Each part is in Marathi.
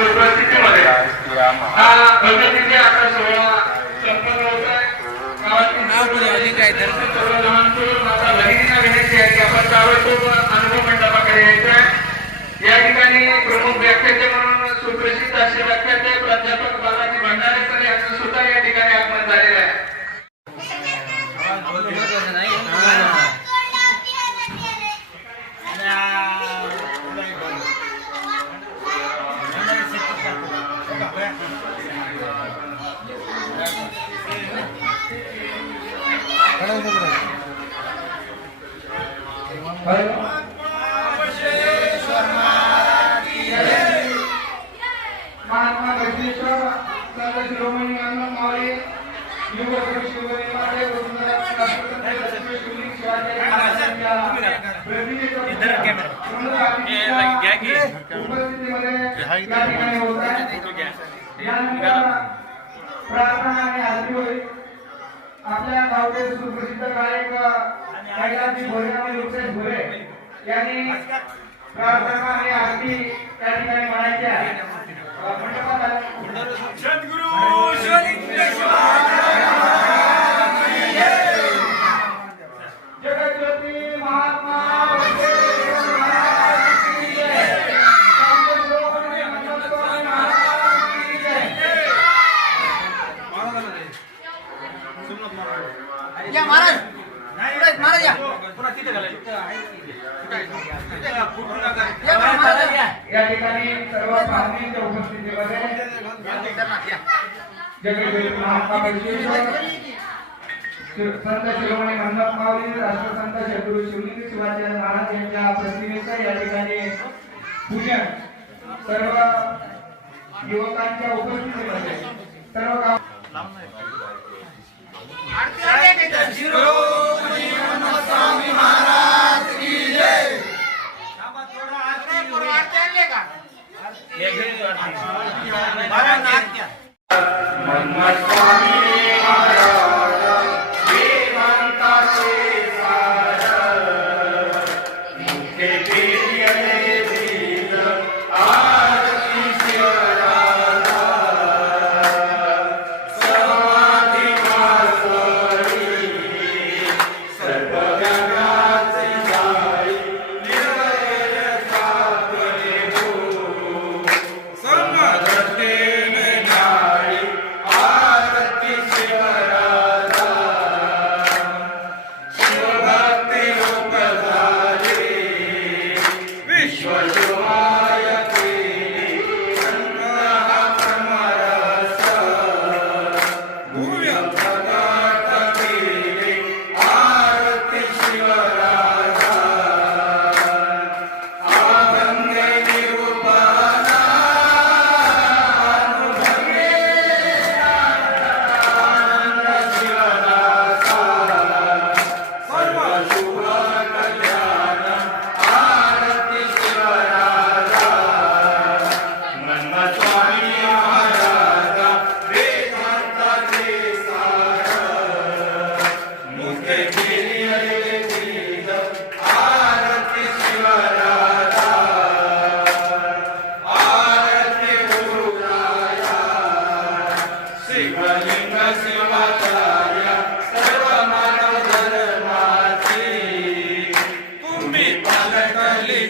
उपस्थितीमध्ये हा भगवतीचे आता सोहळा संपन्न होत आहे. आपण ताबडतोब अनुभव मंडपाकडे यायचं आहे. या ठिकाणी प्रमुख व्याख्याते म्हणून सुप्रसिद्ध असे व्याख्याते प्राध्यापक बालाजी भंडारे सर यांचं सुद्धा या ठिकाणी आगमन झालेलं आहे. महात्मा बसवेश्वर संत शिरोमणी अण्णा मावळे युवक शिवराय प्रार्थना आणि आरती होईल. आपल्या गावचे सुप्रसिद्ध गायक कैलासजी भोरे यांनी प्रार्थना आणि आरती त्या ठिकाणी म्हणायची आहे. सद्गुरु जगज्योती महात्मा या महाराज महाराज या ठिकाणी सर्व पाहुण्यांच्या उपस्थितीमध्ये जगज्योती महात्मा बसवेश्वर संत शिरोमणी मंडप माऊली राष्ट्रसंत सद्गुरु शिवलिंग शिवाजी महाराज यांच्या प्रतिमेचं या ठिकाणी पूजन सर्व युवकांच्या उपस्थितीमध्ये सर्व गाव स्वामी महाराज की जय.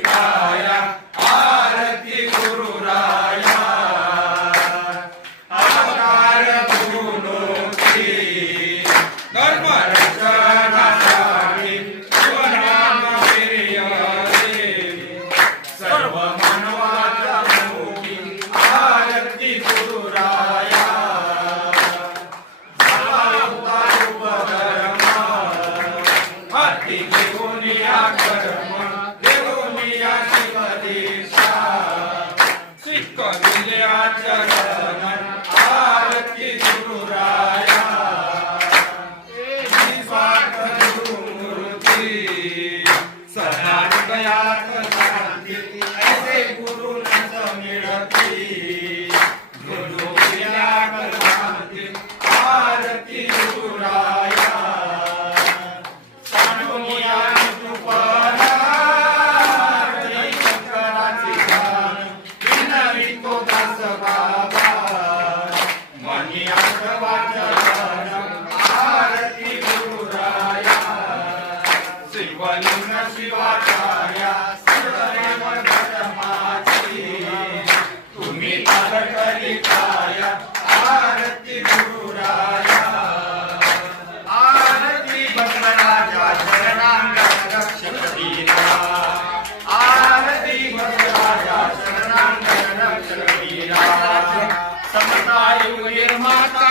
काया आरती गुरुराया आकार गुरुनोती धर्म रक्षणासाठी शिवनाम वीर्याचे सर्व मानवाच्या मुखी आरती गुरुराया हाती घेऊन या कर्म घेऊन या शिवदेशा शिकविले आचरण आरती गुरुराया निस्वार्थ गुरुमूर्ती सदाच गयात शांती ऐसे गुरु नस मिळती गुरु केल्या कर्मांती आरती गुरुराया शिवलिंग शिवाचार्या सर्व धर्माची तुम्ही करी काया आरती गुरुराया आरती बसवराजा शरणांगण रक्षक वीरा आरती बसवराजा शरणांगण रक्षक वीरा समता युग निर्माता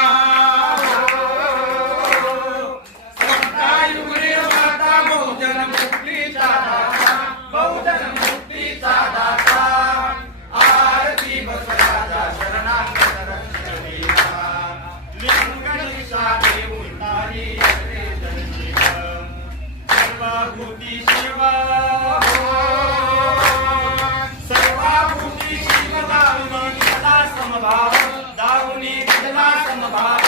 बहुजन मुक्तीचा दाता आरती बसवराजा शरणांगण रक्षक वीरा लिंग निशा देऊन तारी सर्वभूती शिवा सर्वभूती शिव दारुणी सदा समभाव दारुणी सदा समभाव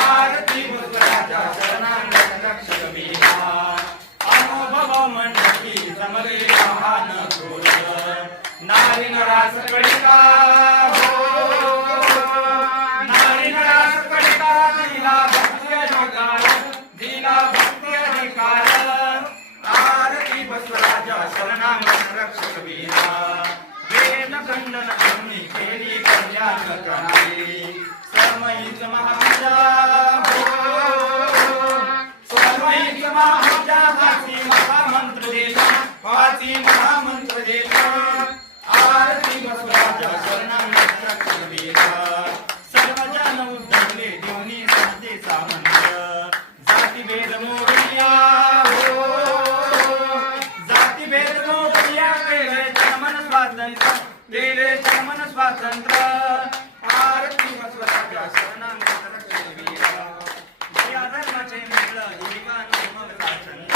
आरती बसवराजा शरणांगण रक्षक वीरा अनुभव मंडकी समरे महान घोष नारी नरास कडिका हो नारी नरास कडिका दिला भक्ती अधिकार दिला भक्ती अधिकार आरती बसवराजा शरणांगण रक्षक वीरा वेद खंडन आम्ही केली कल्याण क्रांती समयीच महापूजा हो समयीच महापूजा हाती महामंत्र देता हाती महामंत्र देता आरती बसवराजा शरणांगण रक्षक वीरा सर्वजन उद्धवले देवनी संतेचा मंत्र जाती भेद मोडूया हो जाती भेद मोडूया केले जनमन स्वातंत्र्य केले जनमन स्वातंत्र्य आरती बसवराजा शरणांगण रक्षक वीरा या धर्माचे मिळ जीवन ममता छंद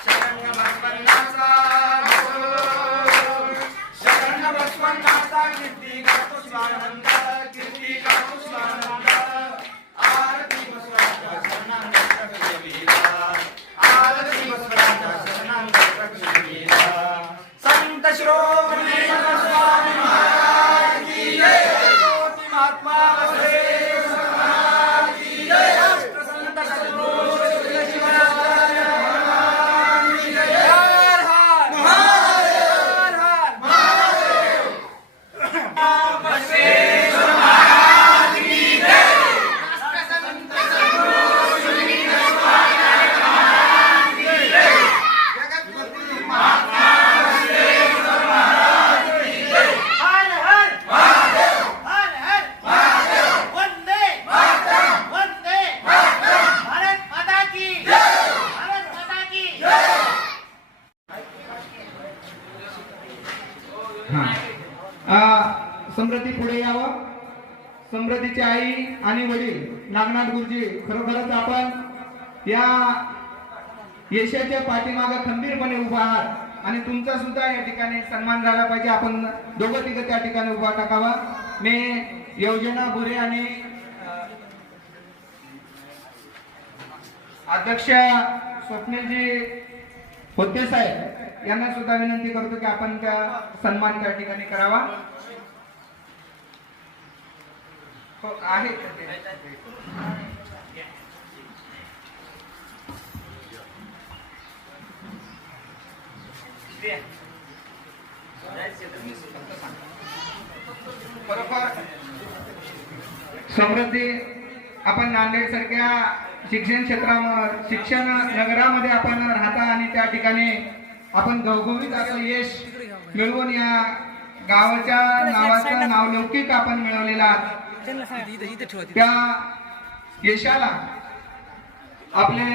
शरण बसवन्नाचा शरण बसवन्नाचा कीर्ती गातो स्वानंद कीर्ती गातो स्वानंद आरती बसवराजा शरणांगण रक्षक वीरा आरती बसवराजा शरणांगण रक्षक वीरा संत शिरोमणी स्वामी महाराज की जय महात्मा बसवेश्वर महाराज की जय राष्ट्रसंत सद्गुरू श्री शिवराज महाराज की जय हर हर महादेव हर हर महादेव बसवेश्वर महाराज की जय राष्ट्रसंत सद्गुरू श्री शिवराज महाराज की जय जगद्गुरु महात्मा बसवेश्वर महाराज की जय हर हर महादेव हर हर महादेव वंदे मातरम वंदे मातरम भारत माता की जय भारत माता की जय समृद्धी पुढे यावं समृद्धीची आई आणि वडील नागनाथ गुरुजी खरोखरच आपण या यशाच्या पाठीमागे खंबीरपणे उभा आहात आणि तुमचा सुद्धा या ठिकाणी सन्मान झाला पाहिजे आपण दोघं तिघं त्या ठिकाणी उभा टाकावा मी योजना बुरे आणि अध्यक्ष स्वप्नीलजी होते साहेब यांना सुद्धा विनंती करतो की आपण त्या सन्मान त्या ठिकाणी करावा हो आहे बरोबर समृद्धी आपण नांदेड सारख्या शिक्षण क्षेत्रामध्ये शिक्षण नगरामध्ये आपण राहता आणि त्या ठिकाणी आपण घवघवीत असं यश मिळवून या गावाच्या नावाचा नावलौकिक आपण मिळवलेला त्या यशाला आपले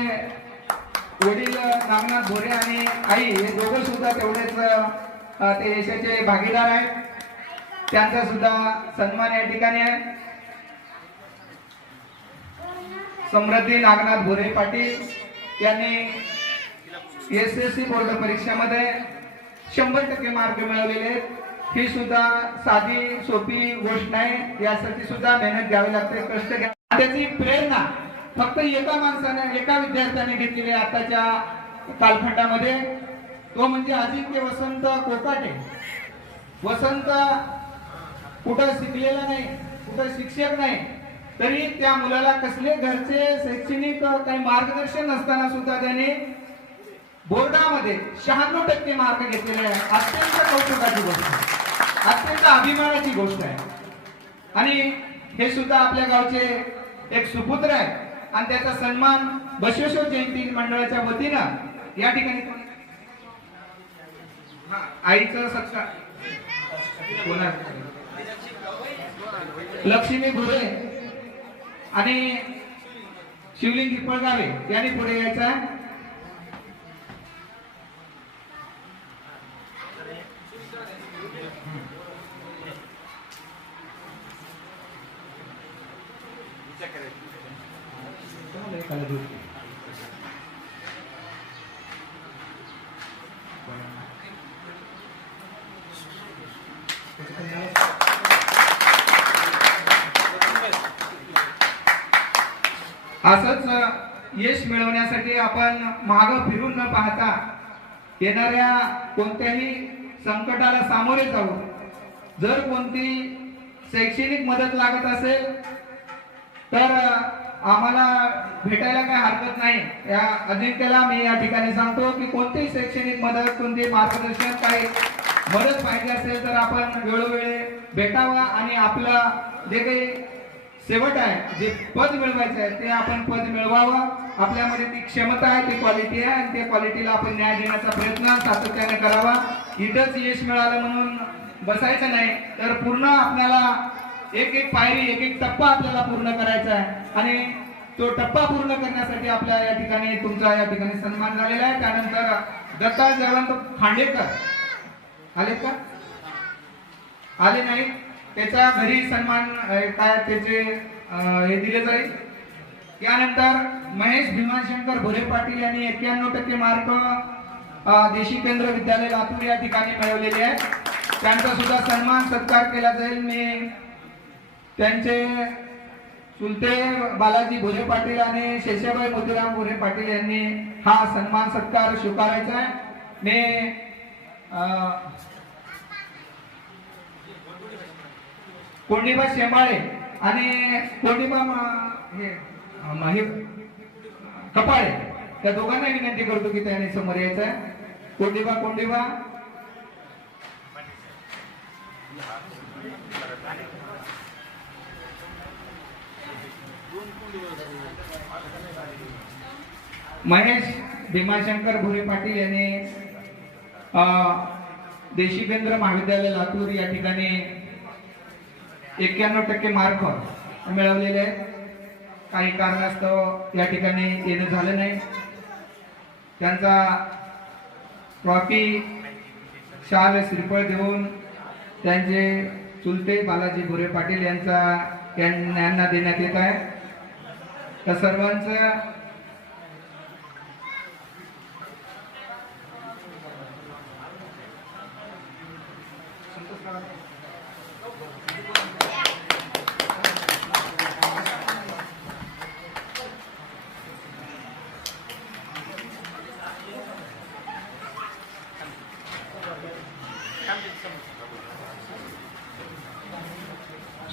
वडील नागनाथ भोरे आणि आई हे दोघं सुद्धा तेवढेच ते यशाचे भागीदार आहेत. त्यांचा सुद्धा सन्मान या ठिकाणी आहे. समृद्धी नागनाथ भोरे पाटील यांनी SSC बोर्ड परीक्षेमध्ये 100% मार्क मिळवलेले आहेत. ही सुद्धा साधी सोपी गोष्ट नाही. यासाठी सुद्धा मेहनत घ्यावी लागते, कष्ट घ्या. त्याची प्रेरणा फक्त एका माणसाने एका विद्यार्थ्याने घेतलेली आहे आताच्या कालखंडामध्ये. तो म्हणजे अजिंक्य वसंत कोकाटे. वसंत कुठं शिकलेला नाही, कुठं शिक्षक नाही, तरी त्या मुलाला कसले घरचे शैक्षणिक काही मार्गदर्शन नसताना सुद्धा त्याने बोर्डामध्ये 96% मार्क घेतलेले आहे. अत्यंत कौतुकाची गोष्ट आहे, अत्यंत अभिमानाची गोष्ट आहे. आणि हे सुद्धा आपल्या गावचे एक सुपुत्र आहे आणि त्याचा सन्मान बसवेश्वर जयंती मंडळाच्या वतीनं या ठिकाणी आईचं सत्कार लक्ष्मी भुरे आणि शिवलिंग हिप्पळगावे यांनी पुढे यायचा. असंच यश मिळवण्यासाठी आपण मागं फिरून न पाहता येणाऱ्या कोणत्याही संकटाला सामोरे जाऊ. जर कोणती शैक्षणिक मदत लागत असेल तर आम्हाला भेटायला काही हरकत नाही. या अजिंक्यला मी या ठिकाणी सांगतो की कोणतीही शैक्षणिक मदत, कोणते मार्गदर्शन, काही मदत पाहिजे असेल तर आपण वेळोवेळी भेटावा आणि आपला जे काही शेवट आहे, जे पद मिळवायचं आहे ते आपण पद मिळवावं. आपल्यामध्ये ती क्षमता आहे, ती क्वालिटी आहे आणि त्या क्वालिटीला आपण न्याय देण्याचा प्रयत्न सातत्याने करावा. इथंच यश मिळालं म्हणून बसायचं नाही, तर पूर्ण आपल्याला एक एक पायरी, एक एक टप्पा आपल्याला पूर्ण करायचा आहे आणि तो टप्पा पूर्ण करण्यासाठी आपल्या या ठिकाणी तुमचा या ठिकाणी सन्मान झालेला आहे. त्यानंतर दत्ता जयवंत खांडेकर आले का? आले नाही. त्याच्या घरी सन्मान काय त्याचे हे दिले जाईल. यानंतर महेश भीमाशंकर भोरे पाटील यांनी 91% मार्क देशी केंद्र विद्यालय लातूर या ठिकाणी मिळवलेले आहेत. त्यांचा सुद्धा सन्मान सत्कार केला जाईल. मी त्यांचे चुलते बालाजी भोरे पाटील आणि शेषाबाई मोतीराम भोरे पाटील यांनी हा सन्मान सत्कार स्वीकारायचा आहे. मी कोंडिबा शेंबाळे आणि कोंडिबा कपाळे त्या दोघांना विनंती करतो की त्यांनी समोर यायचं आहे. कोंडिबा महेश भीमाशंकर भोरे पाटील यांनी देशी केंद्र महाविद्यालय लातूर या ठिकाणी 91% मार्क मिळवलेले आहेत. काही कारणास्तव या ठिकाणी येणं झालं नाही. त्यांचा ट्रॉफी शाल श्रीफळ देऊन त्यांचे चुलते बालाजी भोरे पाटील यांना देण्यात येत आहे. त्या सर्वांचं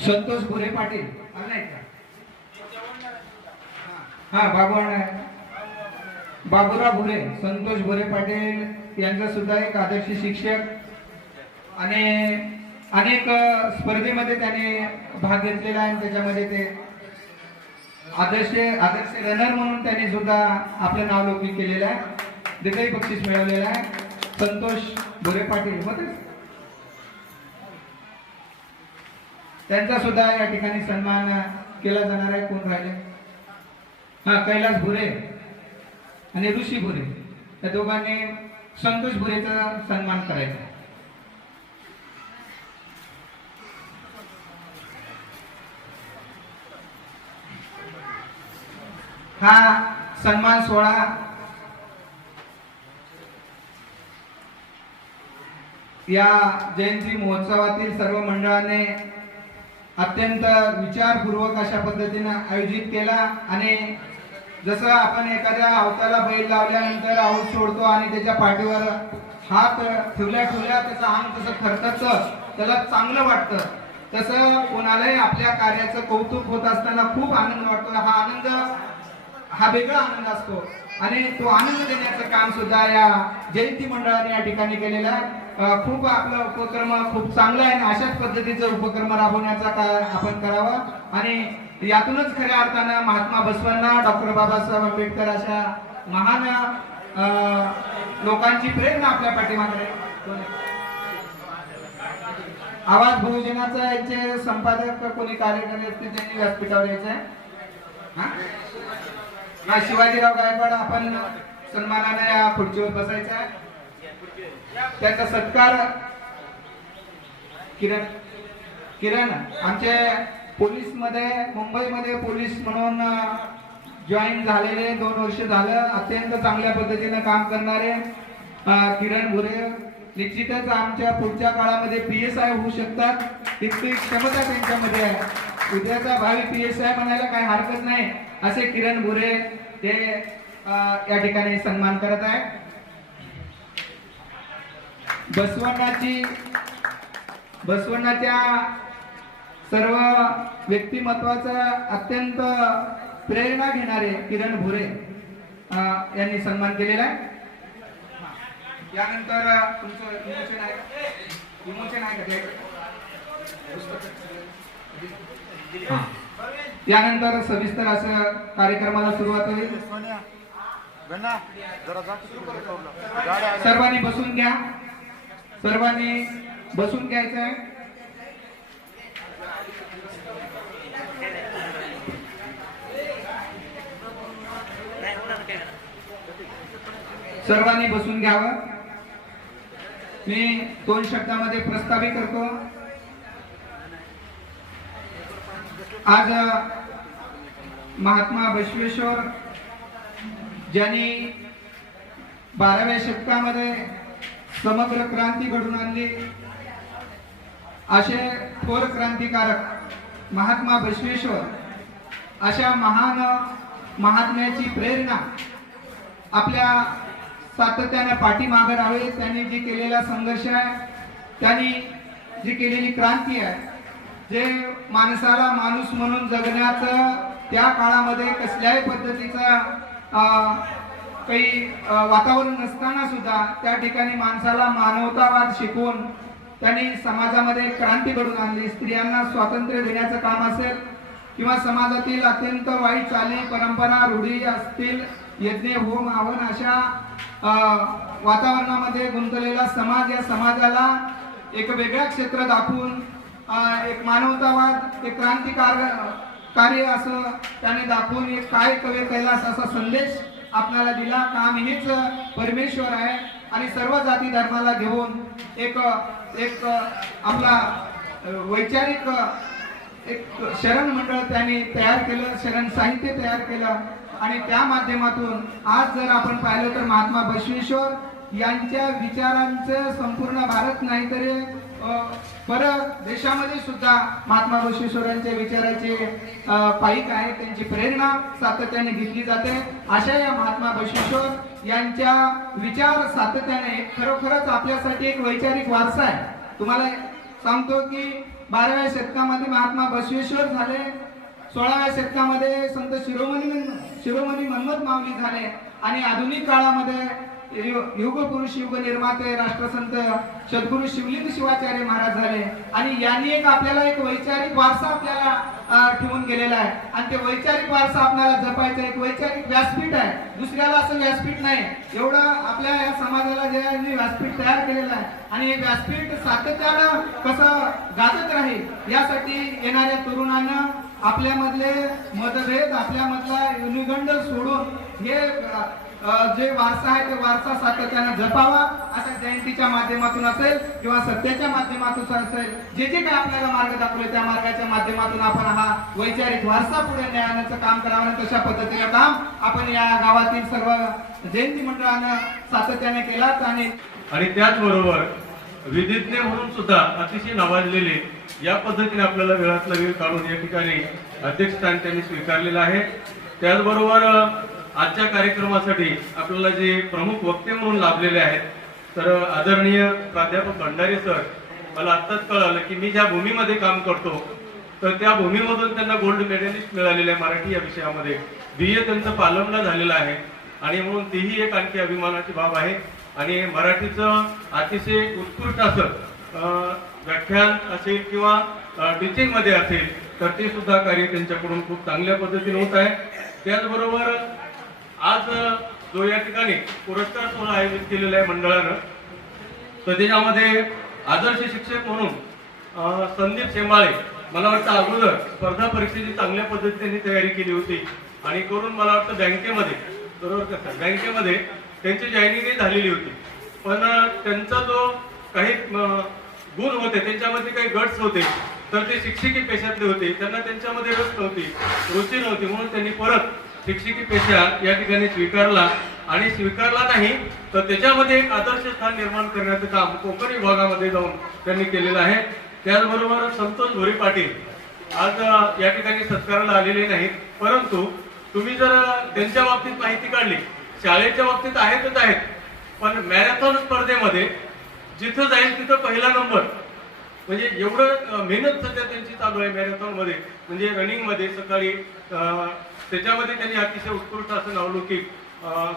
संतोष भोरे पाटील आलाय का? हा बाबूराव भोरे, संतोष भोरे पाटील यांचा सुद्धा एक आदर्श शिक्षक आणि अनेक स्पर्धेमध्ये त्याने भाग घेतलेला आहे. त्याच्यामध्ये ते आदर्श रनर म्हणून त्यांनी सुद्धा आपलं नाव लौकिक केलेलं आहे. तिथेही बक्षीस मिळवलेलं आहे. संतोष भोरे पाटील त्यांचा सुद्धा या ठिकाणी सन्मान केला जाणार आहे. कोण राहिले? कैलास भुरे आणि ऋषी भुरे या दोघांनी संतोष भुरेचा सन्मान करायचा. हा सन्मान सोहळा या जयंती महोत्सवातील सर्व मंडळाने अत्यंत विचारपूर्वक अशा पद्धतीने आयोजित केला. आणि जसं आपण एखाद्या अवताला बैल लावल्यानंतर आऊत सोडतो आणि त्याच्या पाठीवर हात ठेवल्या त्याचा अंग तसं थरथरतं, त्याला चांगलं वाटतं, तसं कोणालाही आपल्या कार्याचं कौतुक होत असताना खूप आनंद वाटतो. हा आनंद हा वेगळा आनंद असतो आणि तो आनंद देण्याचं काम सुद्धा या जयंती मंडळाने या ठिकाणी केलेलं आहे. खूप आपला उपक्रम खूप चांगला आहे आणि अशाच पद्धतीचा उपक्रम राबवण्याचा काय आपण करावा आणि यातूनच खऱ्या अर्थानं महात्मा बसवांना, डॉक्टर बाबासाहेब आंबेडकर अशा महान लोकांची प्रेरणा आपल्या पाठीमागे. आवाज बहुजनाचा याचे संपादक कोणी कार्यकारी असतील त्यांनी व्यासपीठावर यायचं आहे. शिवाजीराव गायकवाड आपण सन्मानाने या खुर्चीवर बसायचं आहे. त्याचा सत्कार किरण आमचे पोलीस मध्ये मुंबईमध्ये पोलीस म्हणून जॉईन झालेले 2 वर्ष झालं, अत्यंत चांगल्या पद्धतीने काम करणारे किरण भुरे निश्चितच आमच्या पुढच्या काळामध्ये PSI होऊ शकतात, तितकी क्षमता त्यांच्यामध्ये आहे. उद्याचा भावी PSI म्हणायला काही हरकत नाही. असे किरण भुरे ते या ठिकाणी सन्मान करत आहे. बसवण्णाच्या सर्व व्यक्तिमत्वाचा अत्यंत प्रेरणा घेणारे किरण भुरे यांनी सन्मान केलेला आहे. यानंतर तुमचं विमोचन आहे का? यानंतर सविस्तर असं कार्यक्रमाला सुरुवात होईल. सर्वांनी बसून घ्या. सर्वांनी बसून घ्यायचं आहे. सर्वांनी बसून घ्यावं. मी 2 शब्दामध्ये प्रस्तावित करतो. आज महात्मा बसवेश्वर ज्यांनी 12व्या शतकामध्ये समग्र क्रांती घडून आणली, असे थोर क्रांतिकारक महात्मा बसवेश्वर अशा महान महात्म्याची प्रेरणा आपल्या सातत्याने पाठीमागे राहावे. त्यांनी जी केलेला संघर्ष आहे, त्यांनी जी केलेली क्रांती आहे, जे माणसाला माणूस म्हणून जगण्याचं त्या काळामध्ये कसल्याही पद्धतीचा काही वातावरण नसताना सुद्धा त्या ठिकाणी माणसाला मानवतावाद शिकवून त्यांनी समाजामध्ये क्रांती घडून आणली. स्त्रियांना स्वातंत्र्य देण्याचं काम असेल किंवा समाजातील अत्यंत वाईट चाली परंपरा रूढी असतील, यज्ञ होम हवन अशा वातावरणामध्ये गुंतलेला समाज, या समाजाला एक वेगळ्या क्षेत्र दाखवून एक मानवतावाद, एक कार्य असं त्याने दाखवून एक काय कवे कैलास असा संदेश आपल्याला दिला. काम हेच परमेश्वर आहे आणि सर्व जाती धर्माला घेऊन एक आपला वैचारिक एक शरण मंडळ त्यांनी तयार केलं, शरण साहित्य तयार केलं आणि त्या माध्यमातून आज जर आपण पाहिलं तर महात्मा बसवेश्वर यांच्या विचारांचं संपूर्ण भारत नाही तरी परदेशामध्ये सुद्धा महात्मा बसवेश्वरांच्या विचाराचे पाईक आहे, त्यांची प्रेरणा सातत्याने घेतली जाते. अशा या महात्मा बसवेश्वर यांच्या विचार सातत्याने खरोखरच आपल्यासाठी एक वैचारिक वारसा आहे. तुम्हाला सांगतो की 12व्या शतकामध्ये महात्मा बसवेश्वर झाले, 16व्या शतकामध्ये संत शिरोमणी मनमत माऊली झाले आणि आधुनिक काळामध्ये युगपुरुष युग निर्माते राष्ट्रसंत सद्गुरु शिवलिंग शिवाचार्य महाराज झाले आणि यांनी आपल्याला एक वैचारिक वारसा आपल्याला ठेवून गेलेला आहे आणि ते वैचारिक वारसा आपल्याला जपायचा एक वैचारिक व्यासपीठ आहे. दुसऱ्याला असं व्यासपीठ नाही. एवढं आपल्या या समाजाला जे आहे व्यासपीठ तयार केलेलं आहे आणि हे व्यासपीठ सातत्यानं कसं गाजत राहील यासाठी येणाऱ्या तरुणांना आपल्यामधले मतभेद आपल्यामधला न्यूनगंड सोडून हे जे वारसा आहे ते वारसा सातत्यानं जपावा अशा जयंतीच्या माध्यमातून असेल किंवा सत्याच्या माध्यमातून असेल जे जे काय आपल्याला मार्ग दाखवले त्या मार्गाच्या माध्यमातून आपण हा वैचारिक वारसा पुढे नेण्याचं काम करावं आणि तशा पद्धतीनं काम आपण या गावातील सर्व जयंती मंडळानं सातत्याने केलाच आणि त्याचबरोबर विधिज्ञ म्हणून सुद्धा अतिशय नावाजलेले या पद्धतीने आपल्याला वेळातला वेळ काढून या ठिकाणी अध्यक्षस्थान त्यांनी स्वीकारलेलं आहे. त्याचबरोबर आजच्या कार्यक्रमासाठी आपल्याला जे प्रमुख वक्ते म्हणून लाभलेले आहेत तर आदरणीय प्राध्यापक भंडारे सर, मला आत्ताच कळालं की मी ज्या भूमीमध्ये काम करतो तर त्या भूमीमधून त्यांना गोल्ड मेडलिस्ट मिळालेलं आहे मराठी या विषयामध्ये. BA त्यांचं पालमला झालेलं आहे आणि म्हणून तीही एक आणखी अभिमानाची बाब आहे. आणि मराठीचं अतिशय उत्कृष्ट असं व्याख्यान असेल किंवा टीचिंग मध्ये असेल तर ते सुद्धा कार्य त्यांच्याकडून खूप चांगल्या पद्धतीने होत आहे. त्याचबरोबर आज जो या ठिकाणी पुरस्कार सोहळा आयोजित केलेला आहे मंडळानं तर त्याच्यामध्ये आदर्श शिक्षक म्हणून संदीप शेंबाळे, मला वाटतं अगोदर स्पर्धा परीक्षेची चांगल्या पद्धतीने तयारी केली होती आणि करून मला वाटतं बँकेमध्ये, बरोबर का, बँकेमध्ये त्यांची जॉईनिंग झालेली होती. पण त्यांचा जो काही गुण होते त्यांच्यामध्ये काही गट्स होते तर ते शिक्षकी पेशातले होते. त्यांना त्यांच्यामध्ये रस नव्हती, रुची नव्हती, म्हणून त्यांनी परत शिक्षकी पेशा या ठिकाणी स्वीकारला आणि स्वीकारला नाही तर त्याच्यामध्ये एक आदर्श स्थान निर्माण करण्याचं काम कोकण विभागामध्ये जाऊन त्यांनी केलेलं आहे. त्याचबरोबर संतोष भोरे पाटील आज या ठिकाणी सत्काराला आलेले नाहीत, परंतु तुम्ही जर त्यांच्या बाबतीत माहिती काढली, शाळेच्या बाबतीत आहेतच आहेत, पण मॅरेथॉन स्पर्धेमध्ये जिथं जाईल तिथं पहिला नंबर, म्हणजे एवढं मेहनत सध्या त्यांची चालू आहे मॅरेथॉन मध्ये, म्हणजे रनिंग मध्ये सकाळी त्याच्यामध्ये त्यांनी अतिशय उत्कृष्ट असं नावलौकिक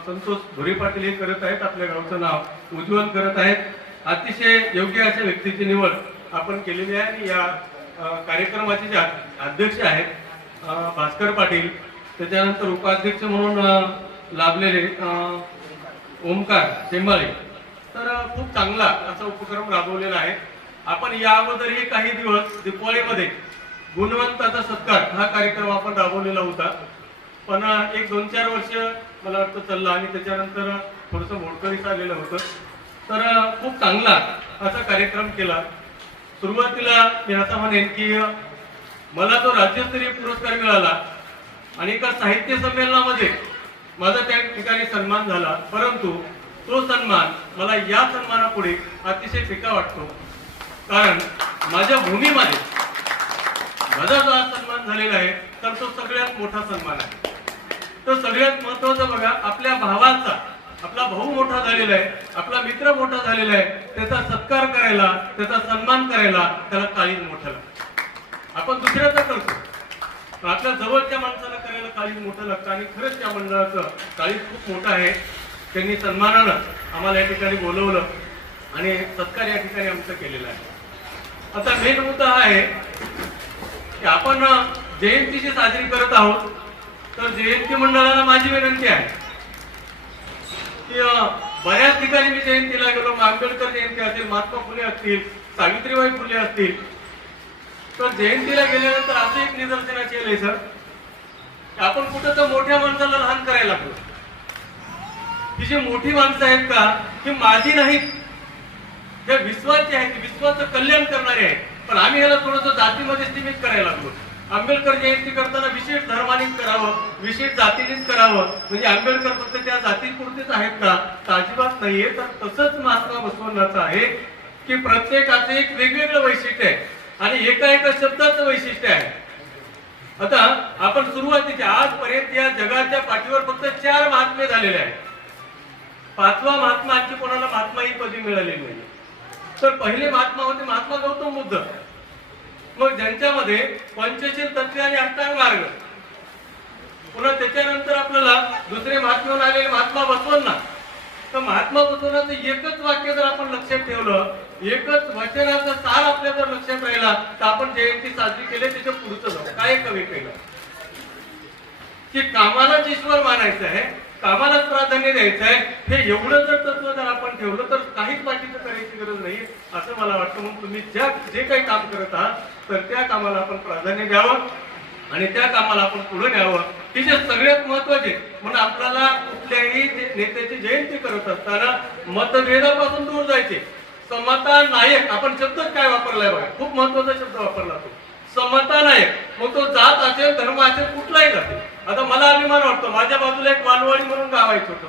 संतोष भोरे पाटील हे करत आहेत, आपल्या गावचं नाव उज्ज्वल करत आहेत. अतिशय योग्य अशा व्यक्तीची निवड आपण केलेली आहे आणि या कार्यक्रमाचे जे अध्यक्ष आहेत भास्कर पाटील, त्याच्यानंतर उपाध्यक्ष म्हणून लाभलेले ओमकार शेंबाळे, तर खूप चांगला असा उपक्रम राबवलेला आहे. आपण या अगोदरही काही दिवस दिवाळीमध्ये गुणवंताचा सत्कार हा कार्यक्रम आपण राबवलेला होता, पण एक 2-4 वर्ष मला वाटतं चालला आणि त्याच्यानंतर थोडंसं मोडकळीस आलेलं होतं. तर खूप चांगला असा कार्यक्रम केला. सुरुवातीला मी असं म्हणेन की मला तो राज्यस्तरीय पुरस्कार मिळाला आणि एका साहित्य संमेलनामध्ये माझा त्या ठिकाणी सन्मान झाला, परंतु तो सन्मान मला या सन्मानापुढे अतिशय फिका वाटतो. कारण माझ्या भूमीमध्ये माझा जो आज सन्मान झालेला आहे तर तो सगळ्यात मोठा सन्मान आहे. तो सगळ्यात महत्वाचा बघा, आपल्या भावाचा, आपला भाऊ मोठा झालेला आहे, आपला मित्र मोठा झालेला आहे, त्याचा सत्कार करायला, त्याचा सन्मान करायला त्याला काळीज मोठं लागतं. आपण दुसऱ्याचा करतो पण आपल्या जवळच्या माणसाला करायला काळीज मोठं लागतं आणि खरंच त्या मंडळाचं काळीज खूप मोठं आहे. त्यांनी सन्मानानं आम्हाला या ठिकाणी बोलवलं आणि सत्कार या ठिकाणी आमचं केलेला आहे. आता मेन मुद्दा हा आहे की आपण जयंतीची साजरी करत आहोत, तर जयंती मंडळाला माझी विनंती आहे की बऱ्याच ठिकाणी मी जयंतीला गेलो, आंबेडकर जयंती असेल, महात्मा फुले असतील, सावित्रीबाई फुले असतील, तर जयंतीला गेल्यानंतर असं एक निदर्शनास येईल सर, आपण कुठं तर मोठ्या माणसाला लहान करायला लागलो. ही जी मोठी माणसं आहेत का ही माझी नाहीत, ज्या विश्वाची आहेत, विश्वाचं कल्याण करणारे आहेत, पण आम्ही ह्याला थोडंसं जातीमध्ये सीमित करायला लागलो. आंबेडकर जयंती करताना विशेष धर्मानेच करावं, विशेष जातीनेच करावं, म्हणजे आंबेडकर फक्त त्या जातीपुरतेच आहेत का, तर अजिबात नाहीये. तर तसंच महात्मा बसवण्णाचं आहे की प्रत्येकाचं एक वेगवेगळं वैशिष्ट्य आहे आणि एका एका शब्दाचं वैशिष्ट्य आहे. आता आपण सुरुवातीच्या आजपर्यंत या जगाच्या पाठीवर फक्त 4 महात्मे झालेले आहेत. 5वा महात्मा आणखी कोणाला महात्मा ही पदवी मिळालेली नाही. तर पहिले महात्मा होते महात्मा गौतम बुद्ध, मग ज्यांच्यामध्ये पंचशील तत्त्वे आणि अष्टांग मार्ग, पुन्हा त्याच्यानंतर आपल्याला दुसरे महात्मा आलेले महात्मा बसवण्णा, तर महात्मा बुद्धांचं एकच वाक्य जर आपण लक्षात ठेवलं, एकच वचनाचा सार आपल्या जर लक्षात राहिला, तर आपण जयंती साजरी केली त्याच्या पुढचं जाऊ. काय कवी केलं की कामालाच ईश्वर मानायचं आहे, कामालाच प्राधान्य द्यायचं आहे, हे एवढं जर तत्व जर आपण ठेवलं तर काहीच बाकीचं करायची गरज नाही असं मला वाटतं. म्हणून तुम्ही जे काही काम करत आहात तर त्या कामाला आपण प्राधान्य द्यावं आणि त्या कामाला आपण पुढे न्यावं. की जे सगळ्यात महत्वाचे म्हणून आपल्याला कुठल्याही नेत्याची जयंती करत असताना मतभेदापासून दूर जायचे. समता नायक आपण शब्दच काय वापरलाय बघा, खूप महत्वाचा शब्द वापरला तो समता नायक. मग तो जात असेल, धर्म असेल, कुठलाही असेल. आता मला अभिमान वाटतो, माझ्या बाजूला एक वालवाडी म्हणून गाव आहे छोटं,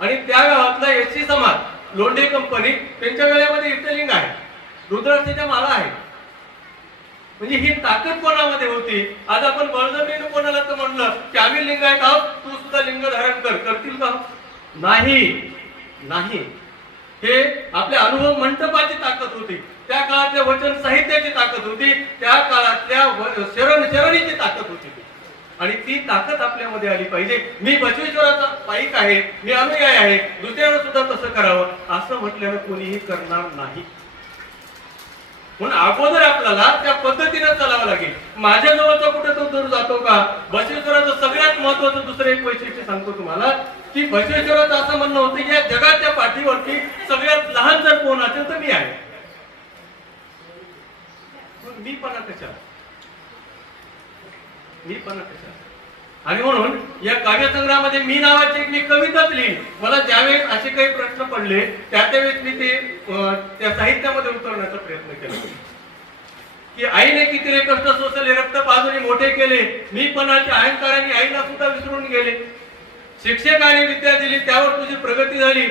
आणि त्या गावातला एससी समाज लोंढे कंपनी त्यांच्या गळ्यामध्ये इष्टलिंग आहे, रुद्राक्षाच्या माला आहे. म्हणजे ही ताकद कोणामध्ये होती. आज आपण बळजबरीने कोणाला तर म्हणलं की आम्ही लिंगायत आहोत, तू सुद्धा लिंग धारण कर, करतील का? नाही नाही. हे आपल्या अनुभव मंडपाची ताकद होती, त्या काळातल्या वचन साहित्याची ताकद होती, त्या काळातल्या शरणीची ताकद होती आणि ती ताकद आपल्यामध्ये आली पाहिजे. मी बसवेश्वराचा पाईक आहे, मी अनुयायी आहे, दुसऱ्यानं सुद्धा तसं करावं असं म्हटल्यानं कोणीही करणार नाही. म्हणून अगोदर आपल्याला त्या पद्धतीने चालावं लागेल. माझ्या जवळचा कुठे तो दूर जातो का? बसवेश्वराचं सगळ्यात महत्वाचं दुसरं एक वैशिष्ट्य सांगतो तुम्हाला की बसवेश्वराचं असं म्हणणं होतं की या जगाच्या पाठीवरती सगळ्यात लहान जर कोण असेल तर मी आहे. मी पणा कशा आणि म्हणून या काव्यसंग्रहामध्ये मी नावाची एक मी कविताच लिहिली. मला ज्यावेळेस असे काही प्रश्न पडले त्यावेळेस मी ते त्या साहित्यामध्ये उतरण्याचा प्रयत्न केला की आईने किती रे कष्ट सोसले, रक्त पाजून मोठे केले, मी पणाच्या अहंकाराने आईला सुद्धा विसरून गेले. शिक्षकाने विद्या दिली त्यावर तुझी प्रगती झाली,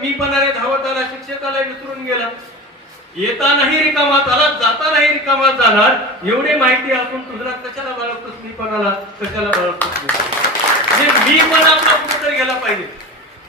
मी पणाने धावत आला, शिक्षकाला विसरून गेला. येतानाही रिकामात आला, जातानाही रिकामात जाणार, एवढी माहिती असून तुझला कशाला बाळगतोस मी पणाला, कशाला बाळगतोस? म्हणजे मी पण आपला कुठेतरी गेला पाहिजे.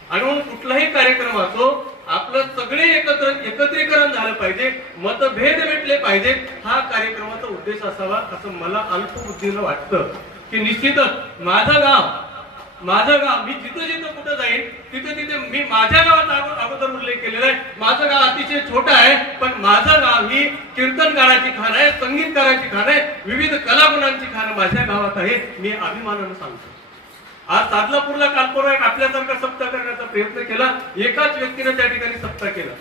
आणि म्हणून कुठलाही कार्यक्रम असो आपलं सगळे एकत्रीकरण झालं पाहिजे, मतभेद मिटले पाहिजेत, हा कार्यक्रमाचा उद्देश असावा असं मला अल्पबुद्धीनं वाटतं. की निश्चितच माझं गाव मी जिथं जिथं कुठं जाईल तिथे मी माझ्या गावाचा अगोदर उल्लेख केलेला आहे. माझं गाव अतिशय छोटं आहे पण माझं गाव ही कीर्तनकाराची खाण आहे, संगीतकाराची खाण आहे, विविध कलागुणांची खाण माझ्या गावात आहे. मी अभिमानानं सांगतो. आज सादलापूरला कालपूर एक आपल्यासारखा सप्ताह करण्याचा प्रयत्न केला, एकाच व्यक्तीने त्या ठिकाणी सप्ताह केला.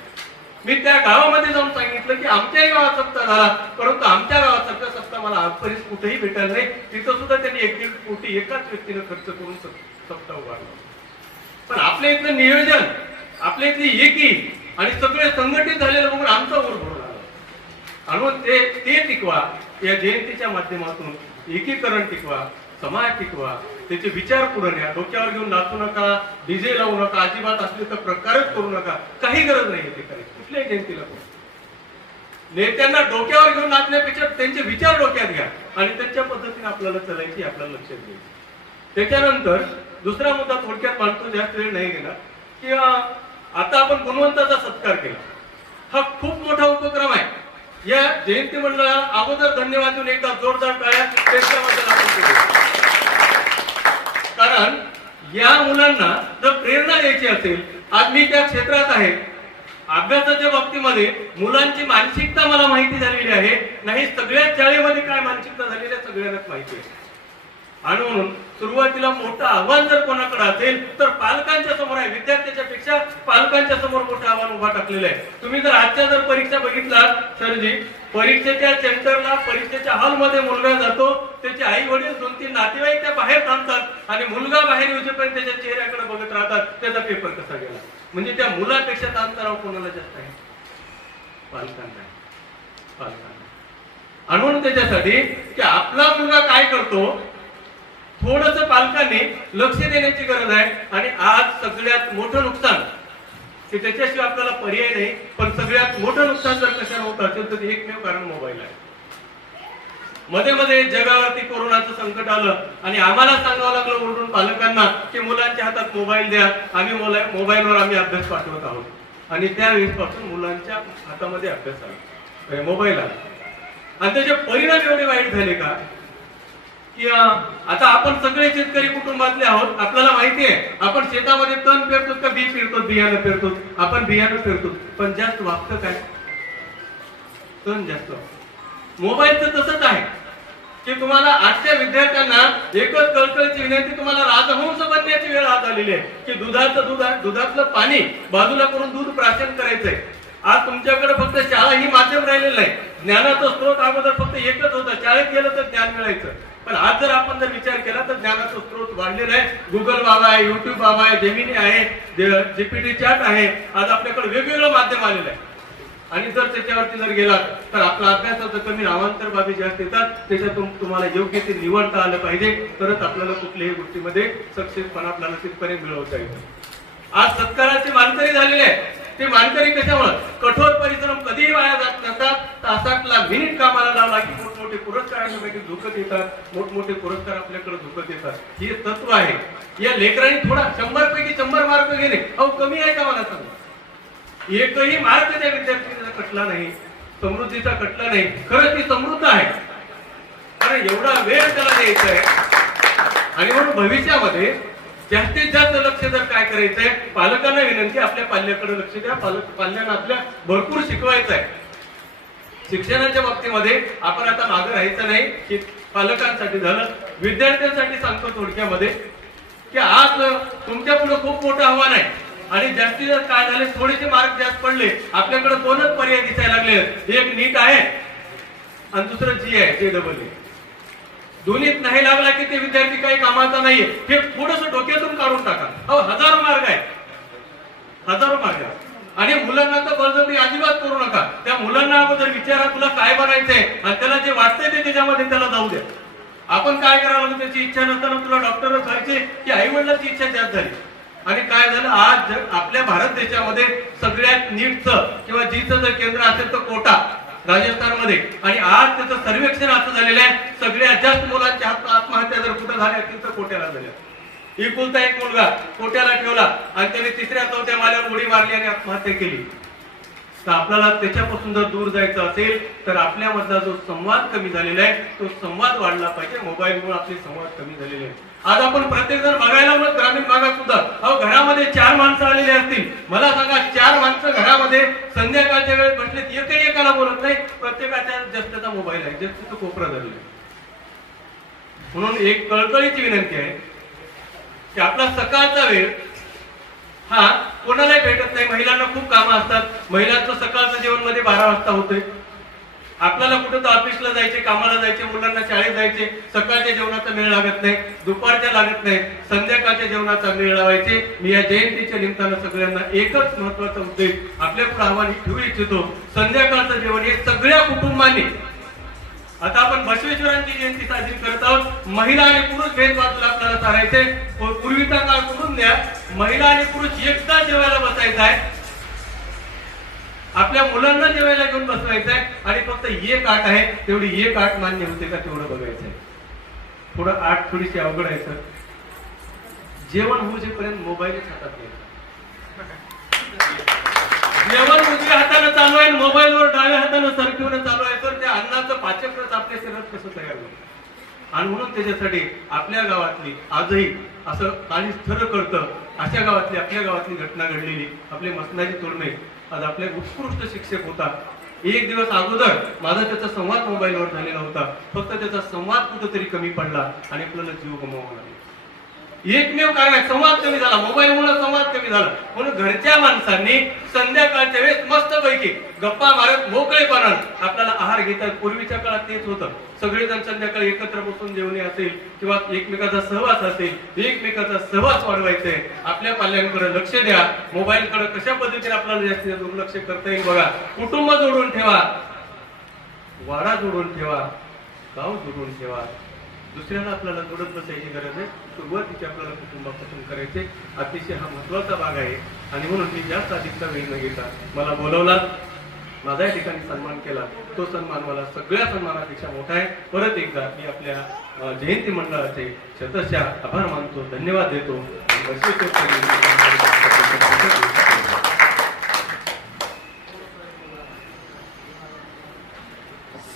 मी त्या गावामध्ये जाऊन सांगितलं की आमच्याही गावात सप्ताह झाला, परंतु आमच्या गावासारखा सप्ताह मला आजपर्यंत कुठेही भेटायला नाही. तिथं सुद्धा त्यांनी 1-1.5 कोटी एकाच व्यक्तीने खर्च करून सप्ताह उभारला. पण आपल्या इथलं नियोजन, आपल्या इथली एकी आणि सगळे संघटित झालेलं बघून आमचा ऊर भरून आला. आणि ते टिकवा, या जयंतीच्या माध्यमातून एकीकरण टिकवा, समाज टिकवा, त्याचे विचार पुढे न्या. डोक्यावर घेऊन नाचू नका, डीजे लावू नका, अजिबात असले तर प्रकारच करू नका, काही गरज नाही ते करायची कुठल्याही जयंतीला. नेत्यांना डोक्यावर घेऊन नाचण्यापेक्षा त्यांचे विचार डोक्यात घ्या आणि त्यांच्या पद्धतीने आपल्याला चालायची, आपल्याला लक्षात घ्यायची. त्याच्यानंतर दुसरा मुद्दा थोडक्यात मांडतो, जास्त वेळ नाही गेला, की आता आपण गुणवंताचा सत्कार केला. हा खूप मोठा उपक्रम आहे. या जयंती मंडळाला अगोदर धन्यवाद देऊन एकदा जोरदार टाळ्या त्यांच्याबद्दल आपण केली. कारण या मुलांना जर प्रेरणा द्यायची असेल, आज मी त्या क्षेत्रात आहे, अभ्यासाच्या बाबतीमध्ये मुलांची मानसिकता मला माहिती झालेली आहे. नाही सगळ्याच शाळेमध्ये काय मानसिकता झालेली आहे सगळ्यांनाच माहिती आहे. आणि म्हणून सुरुवातीला मोठं आव्हान जर कोणाकडे असेल तर पालकांच्या समोर आहे. विद्यार्थ्याच्या पेक्षा पालकांच्या समोर मोठं आव्हान उभा टाकलेलं आहे. तुम्ही जर आजच्या जर परीक्षा बघितला सरजी, परीक्षेच्या सेंटरला, परीक्षेच्या हॉलमध्ये मुलगा जातो, त्याचे आई वडील 2-3 नातेवाईक त्या बाहेर थांबतात आणि मुलगा बाहेर येऊपर्यंत त्याच्या चेहऱ्याकडे बघत राहतात, त्याचा पेपर कसा गेला. म्हणजे त्या मुलापेक्षा ताणतणाव कोणाला जास्त आहे? पालकांना. आणि म्हणून त्याच्यासाठी की आपला मुलगा काय करतो थोडस पालकांनी लक्ष देण्याची गरज आहे. आणि आज सगळ्यात मोठं नुकसान की त्याच्याशिवाय आपल्याला पर्याय नाही, पण सगळ्यात मोठं नुकसान जर कशाला होत असेल तर एकमेव कारण मोबाईल आहे. मध्ये जगावरती कोरोनाचं संकट आलं आणि आम्हाला सांगावं लागलं ओरडून पालकांना की मुलांच्या हातात मोबाईल द्या, आम्ही मोबाईलवर आम्ही अभ्यास पाठवत आहोत. आणि त्यावेळेस पासून मुलांच्या हातामध्ये अभ्यास आला, मोबाईल आला आणि त्याचे परिणाम एवढे वाईट झाले का की आता आपण सगळे शेतकरी कुटुंबातले आहोत. आपल्याला माहिती आहे आपण शेतामध्ये तण पेरतो का बी पेरतो, बियाणं पेरतो. आपण बियाणं पेरतो, पण जास्त वागतं काय? तण जास्त. मोबाईलचं तसंच आहे की तुम्हाला आजच्या विद्यार्थ्यांना एकच कळकळीची विनंती, तुम्हाला राजहंस बनण्याची वेळ आज आलेली आहे की दुधातलं पाणी बाजूला करून दूध प्राशन करायचंय. आज तुमच्याकडे फक्त शाळा ही माध्यम राहिलेलं नाही. ज्ञानाचा स्रोत अगोदर फक्त एकच होता, शाळेत गेलं तर ज्ञान मिळायचं. पण आज जर आपण विचार केला तर ज्ञानाचा स्रोत वाढलेला आहे. गुगल बाबा आहे, युट्यूब बाबा आहे, जेमिनी आहे, जीपीटी चॅट आहे. आज आपल्याकडे वेगवेगळं माध्यम आलेलं आहे. आणि जर त्याच्यावरती जर गेलात तर आपला अभ्यासाचं कमी नामांतर बाबी जास्त येतात. त्याच्यातून तुम्हाला योग्य ते निवडता आलं पाहिजे, तरच आपल्याला कुठल्याही गोष्टीमध्ये सक्सेसपणा आपल्याला तिथपर्यंत मिळवता येईल. आज सत्काराचे मानकरी झालेले आहेत. ते मानकरी कशामुळे? कठोर परिश्रम कधीही वाया जात नसतात. तासातला मिनिट कामाला लावला की मोठमोठे पुरस्कारांमध्ये झुकत येतात, मोठमोठे पुरस्कार आपल्याकडे झुकत येतात. हे तत्व आहे. या लेकरांनी थोडा 100 पैकी 100 मार्क घेणे अहो कमी आहे का? मला सांगा. एकही मार्क त्या विद्यार्थ्यांचा कटला नाही, समृद्धीचा कटला नाही. खरं ती समृद्ध आहे, कारण एवढा वेळ त्याला द्यायचा आहे. आणि म्हणून भविष्यामध्ये जास्तीत जास्त लक्ष जर काय करायचंय, पालकांना विनंती आपल्या पाल्याकडे लक्ष द्या. पाल्यांना आपल्या भरपूर शिकवायचं आहे. शिक्षणाच्या बाबतीमध्ये आपण आता मागे राहायचं नाही. की पालकांसाठी झालं, विद्यार्थ्यांसाठी सांगतो थोडक्यामध्ये की आज तुमच्या पुढे खूप मोठं आव्हान आहे. आणि जास्तीत जास्त काय झाले, थोडेसे मार्क जास्त पडले, आपल्याकडे दोनच पर्याय दिसायला लागले. एक नीट आहे आणि दुसरं जी आहे, JEE. दोन्हीत नाही लागला की ते विद्यार्थी काही कामाचा नाहीये. हे थोडस डोक्यातून काढून टाका. अहो हजारो मार्ग आहे, हजारो मार्ग आहे. आणि मुलांना तर बळजबरी अजिबात करू नका. त्या मुलांना अगोदर विचारा तुला काय बनायचंय, आणि त्याला जे वाटतंय ते त्याच्यामध्ये त्याला जाऊ द्या. आपण काय करावं, त्याची इच्छा नसताना तुला डॉक्टर व्हायचे की आई वडिलांची इच्छा जास्त झाली. आणि काय झालं, आज आपल्या भारत देशामध्ये सगळ्यात नीटचं किंवा जीचं जर केंद्र असेल तर कोटा राजस्थानमध्ये. आणि आज त्याचं सर्वेक्षण असं झालेलं आहे, सगळ्यात जास्त मुलांच्या आत्महत्या जर कुठं झाल्या असतील तर कोट्याला झाल्या. एकुलता एक मुलगा कोट्याला ठेवला आणि त्याने 3ऱ्या-4थ्या माल्यावर उडी मारली आणि आत्महत्या केली. तर आपल्याला त्याच्यापासून जर दूर जायचं असेल तर आपल्यामधला जो संवाद कमी झालेला आहे तो संवाद वाढला पाहिजे. मोबाईलमुळे आपले संवाद कमी झालेले आहेत. आज आपण प्रत्येक जण बघायला लागलो ग्रामीण भागात सुद्धा, अहो घरामध्ये 4 माणसं आलेली असतील. मला सांगा 4 माणसं घरामध्ये संध्याकाळच्या वेळेत बसलेत, एकही एकाला बोलत नाही. प्रत्येकाच्या जास्तचा मोबाईल आहे, जास्त कोपरा धरलाय. म्हणून एक कळकळीची विनंती आहे की आपला सकाळचा वेळ हा कोणालाही भेटत नाही. महिलांना खूप कामं असतात. महिलांचं सकाळचं जेवण मध्ये 12 वाजता होतंय. आपल्याला कुठं तर ऑफिसला जायचे, कामाला जायचे, मुलांना शाळेत जायचे. सकाळच्या जेवणाचा मेळ लागत नाही, दुपारच्या लागत नाही, संध्याकाळच्या जेवणाचा मेळ लावायचे. मी या जयंतीच्या निमित्तानं सगळ्यांना एकच महत्वाचा उद्देश आपल्या पुढे आव्हान ठेवू इच्छितो. संध्याकाळचं जेवण हे सगळ्या कुटुंबांनी, आता आपण बसवेश्वरांची जयंती साजरी करत आहोत. महिला आणि पुरुष भेदभाव आपल्याला सारायचे. पूर्वीचा काळ सोडून द्या, महिला आणि पुरुष एकदा जेवायला बसायचा आहे. आपल्या मुलांना जेवायला घेऊन बसवायचं आहे. आणि फक्त एक आठ आहे, तेवढी एक आठ मान्य होते का तेवढं बघायचं आहे. थोडं आठ थोडीशी अवघड आहे सर. जेवण होऊपर्यंत मोबाईलच हातात घ्यायचा. जेवण उजव्या हाताने चालू आहे, मोबाईलवर डाव्या हाताने सरकवणं चालू आहे. तर त्या अन्नाचं पाचक आपल्या शरीरात कसं तयार होईल. आणि म्हणून त्याच्यासाठी आपल्या गावातली आजही असं काळीच थर करतं, अशा गावातली आपल्या गावातली घटना घडलेली. आपले मसनाजी तोडणे आज आपले उत्कृष्ट शिक्षक होता. एक दिवस अगोदर माझा त्याचा संवाद मोबाईलवर झालेला होता. फक्त त्याचा संवाद कुठेतरी कमी पडला आणि आपल्याला जीव गमवावा लागला. एकमेव कारण आहे, संवाद कमी झाला. मोबाईलमुळे संवाद कमी झाला. म्हणून घरच्या माणसांनी संध्याकाळच्या वेळेस मस्तपैकी गप्पा मारत मोकळेपणाने आपल्याला आहार घेतात. पूर्वीच्या काळात तेच होतं. सगळेजण संध्याकाळी एकत्र बसून जेवणे असेल किंवा एकमेकाचा सहवास असेल, एकमेकाचा सहवास वाढवायचा. आपल्या पाल्यांकडे लक्ष द्या. मोबाईलकडे कशा पद्धतीने आपल्याला जास्तीत दुर्लक्ष करता येईल बघा. कुटुंब जोडून ठेवा, वाडा जोडून ठेवा, गाव जोडून ठेवा. दुसऱ्याला आपल्याला जोडत बसायची गरज आहे. सुरुवातीची आपल्याला कुटुंबापासून करायचे. अतिशय हा महत्वाचा भाग आहे. आणि म्हणून मी जास्त अधिकचा वेळ न घेता मला बोलवला, माझा या ठिकाणी सन्मान केला. तो सन्मान मला सगळ्या सन्मानापेक्षा मोठा आहे. परत एकदा मी आपल्या जयंती मंडळाचे शतशः आभार मानतो, धन्यवाद देतो.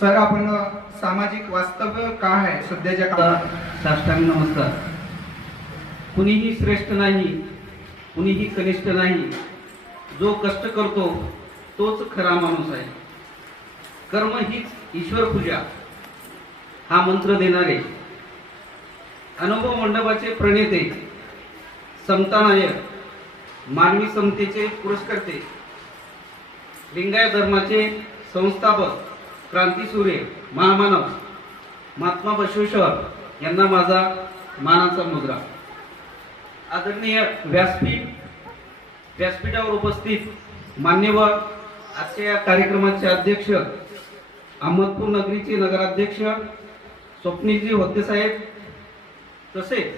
सर, आपण सामाजिक वास्तव काय आहे सध्याच्या काळात? साष्टांग नमस्कार. कुणीही श्रेष्ठ नाही, कुणीही कनिष्ठ नाही. जो कष्ट करतो तोच खरा माणूस आहे. कर्म हीच ईश्वर पूजा हा मंत्र देणारे, अनुभव मंडपाचे प्रणेते, समतानायक, मानवी समतेचे पुरस्कर्ते, लिंगायत धर्माचे संस्थापक, क्रांतीसूर्य, महामानव महात्मा बसवेश्वर यांना माझा मानाचा मुद्रा. आदरणीय व्यासपीठावर उपस्थित मान्यवर, आजच्या या कार्यक्रमाचे अध्यक्ष, अहमदपूर नगरीचे नगराध्यक्ष स्वप्नीलजी होते साहेब, तसेच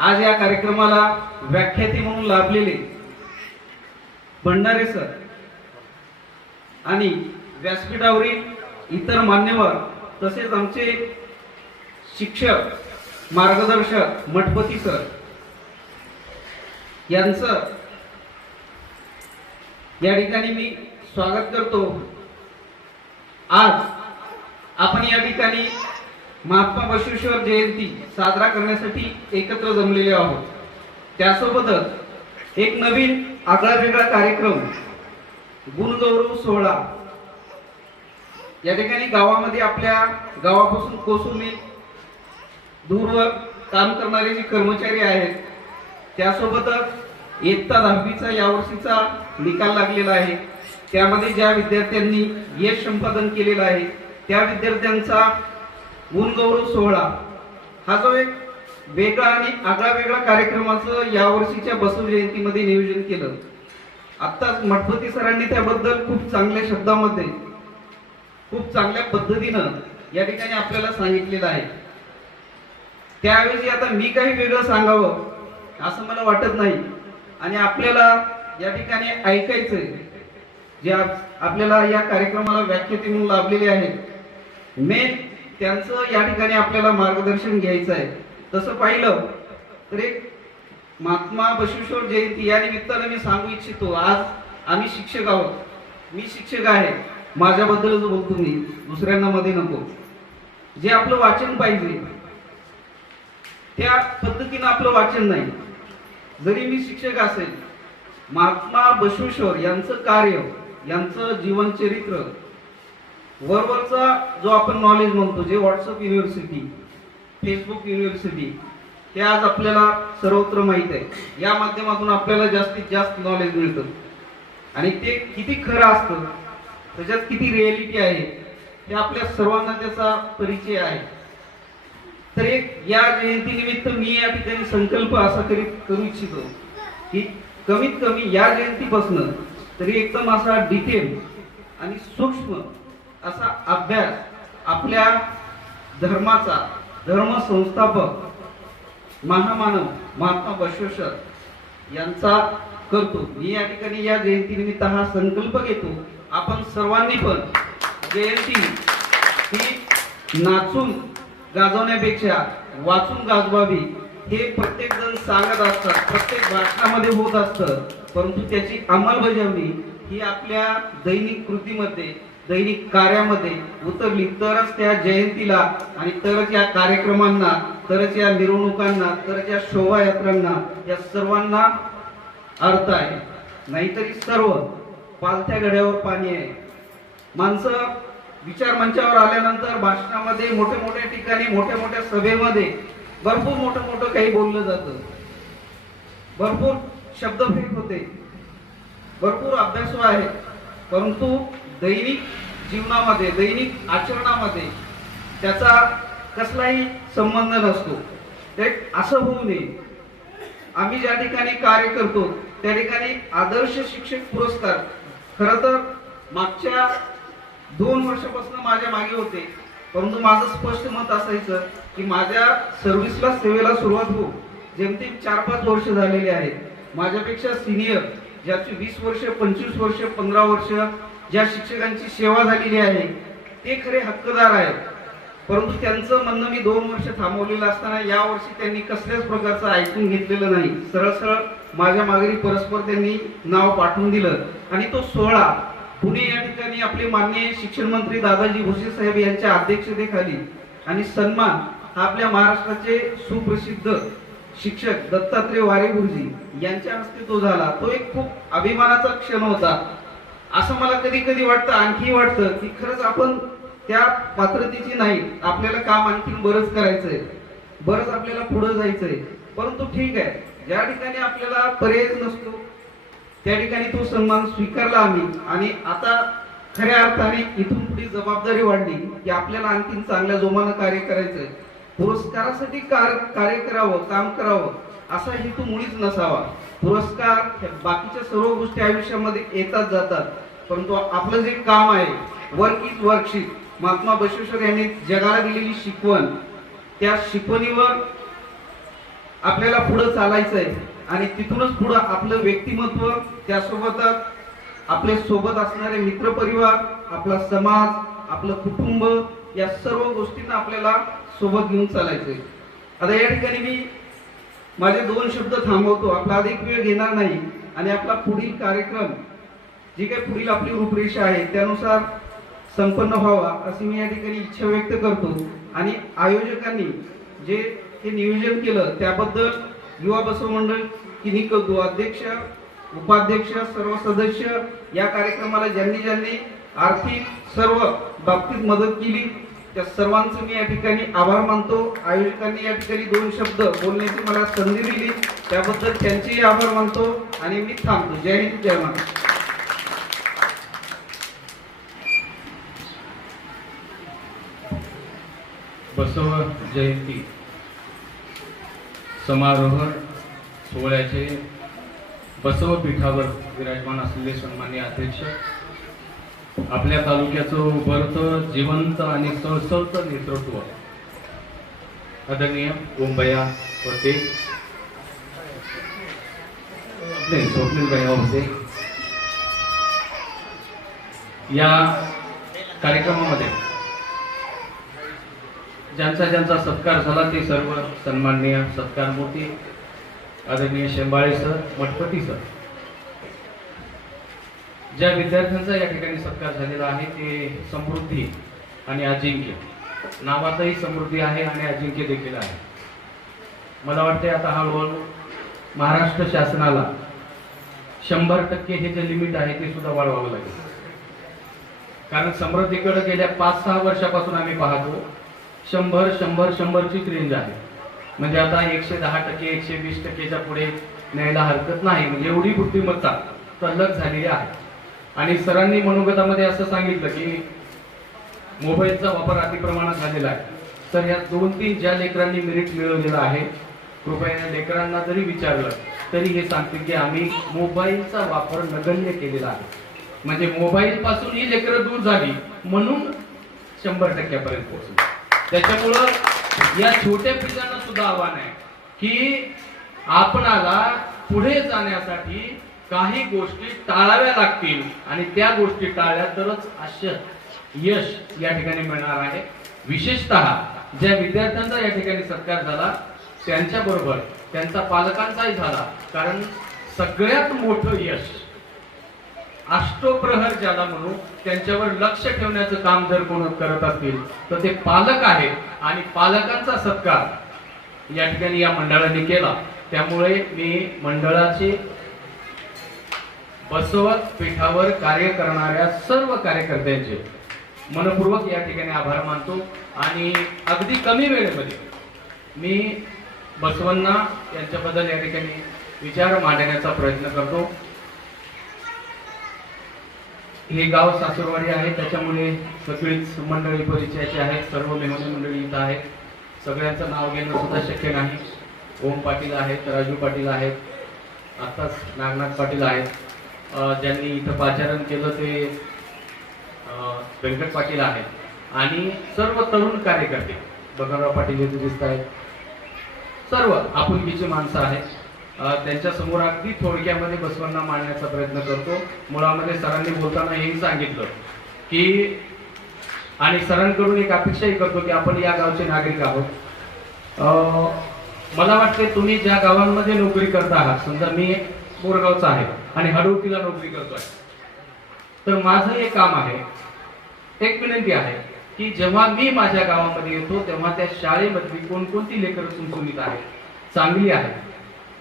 आज या कार्यक्रमाला व्याख्याते म्हणून लाभलेले भंडारे सर आणि व्यासपीठावरील इतर मान्यवर, तसेच आमचे शिक्षक, मार्गदर्शक मठपती सर यांचं या ठिकाणी मी स्वागत करतो. आज आपण या ठिकाणी महात्मा बसवेश्वर जयंती साजरा करण्यासाठी एकत्र जमलेले आहोत. त्यासोबतच एक नवीन आगळा वेगळा कार्यक्रम, गुणगौरव सोहळा या ठिकाणी गावामध्ये, आपल्या गावापासून कोसुमी दूरवर काम करणारे जे कर्मचारी आहेत, त्यासोबतच इयत्ता 10वीचा यावर्षीचा निकाल लागलेला आहे. त्यामध्ये ज्या विद्यार्थ्यांनी यश संपादन केलेलं आहे त्या विद्यार्थ्यांचा गुणगौरव सोहळा हा जो एक वेगळा आणि आगळा वेगळा कार्यक्रमाचं यावर्षीच्या बसव जयंतीमध्ये नियोजन केलं. आत्ताच मठपती सरांनी त्याबद्दल खूप चांगल्या शब्दामध्ये, खूप चांगल्या पद्धतीनं या ठिकाणी आपल्याला सांगितलेलं आहे. त्याऐवजी आता मी काही वेगळं सांगावं असं मला वाटत नाही. आणि आपल्याला या ठिकाणी ऐकायचंय, जे आपल्याला या कार्यक्रमाला व्याख्याते म्हणून लाभलेले आहेत, मेन त्यांचं या ठिकाणी आपल्याला मार्गदर्शन घ्यायचं आहे. तसं पाहिलं तर एक महात्मा बसवेश्वर जयंती या निमित्तानं मी सांगू इच्छितो, आज आम्ही शिक्षक आहोत, मी शिक्षक आहे, माझ्याबद्दलच बोलतो मी, दुसऱ्यांना मध्ये नको. जे आपलं वाचन पाहिजे त्या पद्धतीनं आपलं वाचन नाही. जरी मी शिक्षक असेल, महात्मा बसवेश्वर यांचं कार्य, यांचं जीवनचरित्र, वरवरचा जो आपण नॉलेज म्हणतो, जे व्हॉट्सअप युनिव्हर्सिटी, फेसबुक युनिव्हर्सिटी, ते आज आपल्याला सर्वत्र माहीत आहे. या माध्यमातून आपल्याला जास्तीत जास्त नॉलेज मिळतं. आणि ते किती खरं असतं, त्याच्यात किती रिएलिटी आहे, हे आपल्या सर्वांना त्याचा परिचय आहे. तर एक या जयंती निमित्त मी या ठिकाणी संकल्प असा करू इच्छितो की कमीत कमी या जयंतीपासून तरी एकदम असा डिटेल आणि सूक्ष्म असा अभ्यास आपल्या धर्माचा, धर्म संस्थापक महामानव महात्मा बसवेश्वर यांचा करतो. मी या ठिकाणी या जयंतीनिमित्त हा संकल्प घेतो. आपण सर्वांनी पण जयंती ही नाचून गाजवण्यापेक्षा वाचून गाजवावी, हे प्रत्येक जण सांगत असतात, प्रत्येक भाषणामध्ये होत असतं, परंतु त्याची अंमलबजावणी ही आपल्या दैनिक कृतीमध्ये, दैनिक कार्यामध्ये उतरली तरच त्या जयंतीला आणि तरच या कार्यक्रमांना, तरच या मिरवणुकांना, तरच या शोभायात्रांना, या सर्वांना अर्थ आहे. नाहीतरी सर्व पालथ्या गड्यावर पाणी आहे. माणसं विचार मंचावर आल्यानंतर भाषणामध्ये, मोठ्या मोठ्या ठिकाणी, मोठ्या मोठ्या सभेमध्ये भरपूर मोठं काही बोललं जातं, भरपूर शब्दफेक होते, भरपूर अभ्यासू आहे, परंतु दैनिक जीवनामध्ये, दैनिक आचरणामध्ये त्याचा कसलाही संबंध नसतो. ते असं होऊ नये. आम्ही ज्या ठिकाणी कार्य करतो त्या ठिकाणी आदर्श शिक्षक पुरस्कार खरं तर मागच्या 2 वर्षापासून माझ्या मागे होते, परंतु माझं स्पष्ट मत असायचं की माझ्या सेवेला सुरुवात हो, जेमतेम 4-5 वर्ष झालेली आहेत. माझ्यापेक्षा सिनियर ज्याची 20 वर्ष, 25 वर्ष, 15 वर्ष ज्या शिक्षकांची सेवा झालेली आहे ते खरे हक्कदार आहेत. परंतु त्यांचं म्हणणं मी 2 वर्ष थांबवलेलं असताना या वर्षी त्यांनी कसल्याच प्रकारचं ऐकून घेतलेलं नाही. सरळ सरळ माझ्या मागणी परस्पर त्यांनी नाव पाठवून दिलं आणि तो सोहळा पुणे या ठिकाणी आपले माननीय शिक्षण मंत्री दादाजी भुसे साहेब यांच्या अध्यक्षतेखाली आणि सन्मान हा आपल्या महाराष्ट्राचे सुप्रसिद्ध शिक्षक दत्तात्रय वारे गुरुजी यांच्या हस्ते तो झाला. तो एक खूप अभिमानाचा क्षण होता. असं मला कधी कधी वाटतं, आणखी वाटतं की खरंच आपण त्या पात्रतेची नाही, आपल्याला काम आणखीन बरंच करायचंय, बरंच आपल्याला पुढे जायचंय. परंतु ठीक आहे, ज्या ठिकाणी आपल्याला पर्यायच नसतो त्या ठिकाणी तो सन्मान स्वीकारला आम्ही. आणि आता खऱ्या अर्थाने इथून पुढे जबाबदारी वाढली की आपल्याला आणखीन चांगल्या जोमानं कार्य करायचंय. पुरस्कारासाठी कार्य करावं, काम करावं असा हेतू मुळीच नसावा. पुरस्कार बाकीच्या सर्व गोष्टी आयुष्यामध्ये येतात जातात, परंतु आपलं जे काम आहे, work is worksheet, Mahatma Basaveshwar यांनी जगाला दिलेली शिकवण, त्या शिकवणीवर आपल्याला पुढे चालायचं आहे. आणि तिथूनच पुढे आपलं व्यक्तिमत्व, त्यासोबतच आपले सोबत असणारे मित्रपरिवार, आपला समाज, आपलं कुटुंब, या सर्व गोष्टींना आपल्याला सोबत घेऊन चालायचंय. आता या ठिकाणी मी माझे 2 शब्द थांबवतो, आपला अधिक वेळ घेणार नाही आणि आपला पुढील कार्यक्रम, जी काही पुढील आपली रूपरेषा आहे त्यानुसार संपन्न व्हावा अशी मी या ठिकाणी इच्छा व्यक्त करतो. आणि आयोजकांनी जे हे नियोजन केलं त्याबद्दल युवा बसव मंडळ किनी कौतु, अध्यक्ष, उपाध्यक्ष, सर्व सदस्य, या कार्यक्रमाला ज्यांनी आर्थिक सर्व बाबतीत मदत केली त्या सर्वांचं मी या ठिकाणी आभार मानतो. आयोजकांनी या ठिकाणी 2 शब्द बोलण्याची मला संधी दिली त्याबद्दल त्यांचेही आभार मानतो आणि मी थांबतो. जय हिंद, जय महाराष्ट्र. बसव जयंती समारोह सोहळ्याचे बसव पीठावर विराजमान असलेले सन्माननीय अध्यक्ष, आपल्या तालुक्याचं उभरतं, जिवंत आणि सळसळतं नेतृत्व आदरणीय ओमभैया होते, स्वप्नील भैया होते. या कार्यक्रमामध्ये ज्यांचा सत्कार झाला ते सर्व सन्माननीय सत्कारमूर्ती आदरणीय शेंबाळे सर, मठपती सर. ज्या विद्यार्थ्यांचा या ठिकाणी सत्कार झालेला आहे ते समृद्धी आणि अजिंक्य, नावातही समृद्धी आहे आणि अजिंक्य देखील आहे. मला वाटते आता हळूहळू महाराष्ट्र शासनाला 100% हे जे लिमिट आहे ते सुद्धा वाढवावं लागेल. कारण समृद्धीकडे गेल्या 5-6 वर्षापासून आम्ही पाहतो 100-100-100ची रेंज आहे. म्हणजे आता 110%, 120%च्या पुढे न्यायला हरकत नाही. म्हणजे एवढी बुद्धिमत्ता तल्लख झालेली आहे. आणि सरांनी मनोगतामध्ये असं सांगितलं की मोबाईलचा वापर अतिप्रमाणात झालेला आहे. तर या 2-3 ज्या लेकरांनी मेरिट मिळवलेलं आहे, कृपया या लेकरांना जरी विचारलं तरी हे सांगतील की आम्ही मोबाईलचा वापर नगण्य केलेला आहे. म्हणजे मोबाईल पासून ही लेकरं दूर झाली म्हणून 100%पर्यंत पोहोचली. त्याच्यामुळं या छोट्या पिढ्यांना सुद्धा आव्हान आहे की आपणाला पुढे जाण्यासाठी काही गोष्टी टाळाव्या लागतील आणि त्या गोष्टी टाळल्या तरच यश या ठिकाणी मिळणार आहे. विशेषतः ज्या विद्यार्थ्यांचा या ठिकाणी सत्कार झाला त्यांच्या बरोबर त्यांचा पालकांचाही झाला. कारण सगळ्यात मोठं यश अष्टप्रहर ज्याला म्हणू त्यांच्यावर लक्ष ठेवण्याचं काम जर कोण करत असतील तर ते पालक आहेत. आणि पालकांचा सत्कार या ठिकाणी या मंडळाने केला. त्यामुळे मी मंडळाचे बसवत पीठावर कार्य करणाऱ्या सर्व कार्यकर्त्यांचे मनपूर्वक या ठिकाणी आभार मानतो. आणि अगदी कमी वेळेमध्ये मी बसवांना यांच्याबद्दल या ठिकाणी विचार मांडण्याचा प्रयत्न करतो. हे गाव सासूरवाडी आहे, त्याच्यामुळे सगळीच मंडळी परिचयाची आहेत. सर्व मेहमान मंडळी इथं आहेत. सगळ्यांचं नाव घेणं सुद्धा शक्य नाही. ओम पाटील आहेत, राजू पाटील आहेत, आताच नागनाथ पाटील आहेत. ज्यांनी इथं पाचारण केलं ते व्यंकट पाटील आहेत. आणि सर्व तरुण कार्यकर्ते बघनराव पाटील इथे दिसत आहेत. सर्व आपुलकीची माणसं आहेत. त्यांच्या समोर अगदी थोडक्यामध्ये बसवांना मांडण्याचा प्रयत्न करतो. मुळामध्ये सरांनी बोलताना हेही सांगितलं की आणि सरांकडून एक अपेक्षाही करतो की आपण या गावचे नागरिक आहोत. मला वाटते तुम्ही ज्या गावांमध्ये नोकरी करता आहात, समजा मी बोरगावचा आहे आणि हडवतीला नोकरी करतोय, तर माझं हे काम आहे, एक विनंती आहे की जेव्हा मी माझ्या गावामध्ये येतो तेव्हा त्या शाळेमधली कोणकोणती लेकरं सुणसुणीत आहेत, चांगली आहेत,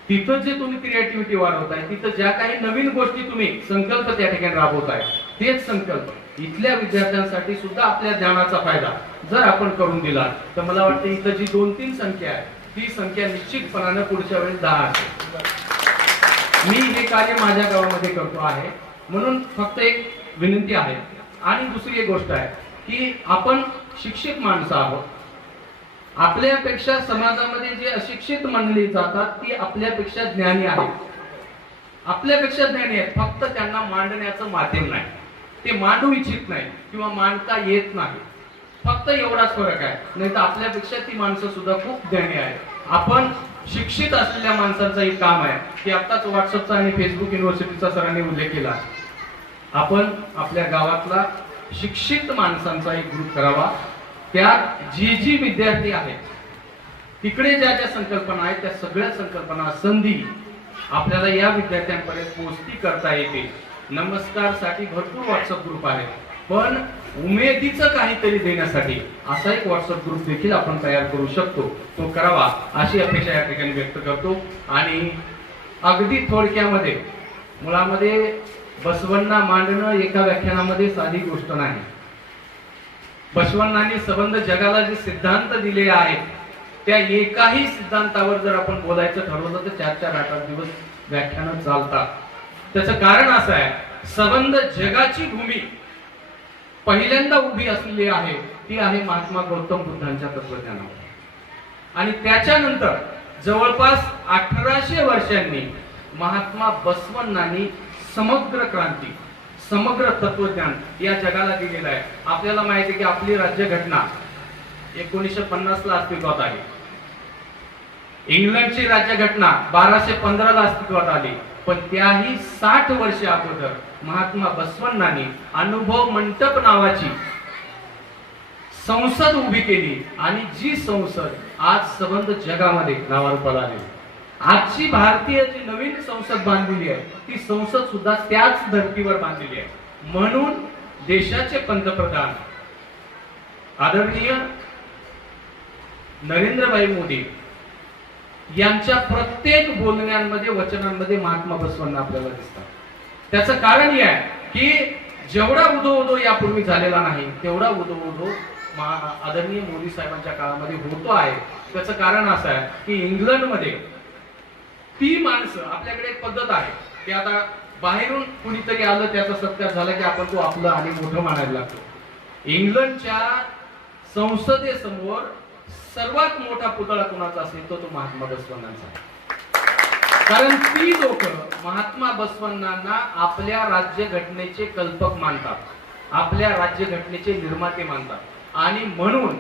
तिथं जे तुम्ही क्रिएटिव्हिटी वाढवताय, तिथं ज्या काही नवीन गोष्टी तुम्ही संकल्प त्या ठिकाणी राबवताय, तेच संकल्प इथल्या विद्यार्थ्यांसाठी सुद्धा आपल्या ज्ञानाचा फायदा जर आपण करून दिला तर मला वाटतं इथं जी 2-3 संख्या आहे ती संख्या निश्चितपणानं पुढच्या वेळेस 10 असेल. मी हे कार्य माझ्या गावामध्ये करतो आहे म्हणून फक्त एक विनंती आहे. आणि दुसरी एक गोष्ट आहे की आपण शिक्षित माणसं आहोत. आपल्यापेक्षा समाजामध्ये जे अशिक्षित मंडळी जातात ती आपल्यापेक्षा ज्ञानी आहेत, आपल्यापेक्षा ज्ञानी आहेत, फक्त त्यांना मांडण्याचं माध्यम नाही, ते मांडू इच्छित नाही किंवा मांडता येत नाही, फक्त एवढाच फरक आहे. नाही तर आपल्यापेक्षा ती माणसं सुद्धा खूप ज्ञानी आहेत. आपण शिक्षित असलेल्या माणसांचं एक काम आहे की आताच व्हॉट्सअपचा आणि फेसबुक युनिव्हर्सिटीचा सरांनी उल्लेख केला, आपण आपल्या गावातला शिक्षित माणसांचा एक ग्रुप करावा. त्यात जी विद्यार्थी आहेत तिकडे ज्या ज्या संकल्पना आहेत त्या सगळ्या संकल्पना संधी आपल्याला या विद्यार्थ्यांपर्यंत पोहोचती करता येते. नमस्कार साठी भरपूर व्हॉट्सअप ग्रुप आहेत, पण उमेदीचं काहीतरी देण्यासाठी असा एक व्हॉट्सअप ग्रुप देखील आपण तयार करू शकतो, तो करावा अशी अपेक्षा या ठिकाणी व्यक्त करतो. आणि अगदी थोडक्यामध्ये मुळामध्ये बसवांना मांडणं एका व्याख्यानामध्ये साधी गोष्ट नाही. बसवांनी संबंध जगाला जे सिद्धांत दिले आहेत त्या एकाही सिद्धांतावर जर आपण बोलायचं ठरवलं तर 4-4-8 दिवस व्याख्यानं चालतात. त्याचं कारण असं आहे, संबंध जगाची भूमी पहिल्यांदा उभी असलेली आहे ती आहे महात्मा गौतम बुद्धांच्या तत्वज्ञानावर. आणि त्याच्यानंतर जवळपास 1800 वर्षांनी महात्मा बसवण्णांनी समग्र क्रांती, समग्र तत्वज्ञान या जगाला दिलेलं आहे. आपल्याला माहिती आहे की आपली राज्यघटना 1950 ला अस्तित्वात आली. इंग्लंडची राज्यघटना 1215 ला अस्तित्वात आली. पण त्याही 60 वर्ष अगोदर महात्मा बसवण्णांनी अनुभव मंडप नावाची संसद उभी केली आणि जी संसद आज संबंध जगामध्ये नावारूपाला आली. आजची भारतीय जी नवीन संसद बांधलेली आहे ती संसद सुद्धा त्याच धर्तीवर बांधलेली आहे. म्हणून देशाचे पंतप्रधान आदरणीय नरेंद्रभाई मोदी यांच्या प्रत्येक बोलण्यांमध्ये, वचनांमध्ये महात्मा बसवण्णा आपल्याला दिसतात. त्याचं कारण हे आहे की जेवढा उदो यापूर्वी झालेला नाही तेवढा उदो आदरणीय मोदी साहेबांच्या काळामध्ये होतो आहे. त्याचं कारण असं आहे की इंग्लंडमध्ये ती माणसं, आपल्याकडे एक पद्धत आहे की आता बाहेरून कुणीतरी आलं त्याचा सत्कार झाला की आपण तो आपलं आणि मोठं मानायला लागतो. इंग्लंडच्या संसदेसमोर सर्वात मोठा पुतळा कोणाचा असेल तो महात्मा बसवण्णांचा. कारण ती लोक महात्मा बसवण्णांना आपल्या राज्यघटनेचे कल्पक मानतात, आपल्या राज्यघटनेचे निर्माते मानतात. आणि म्हणून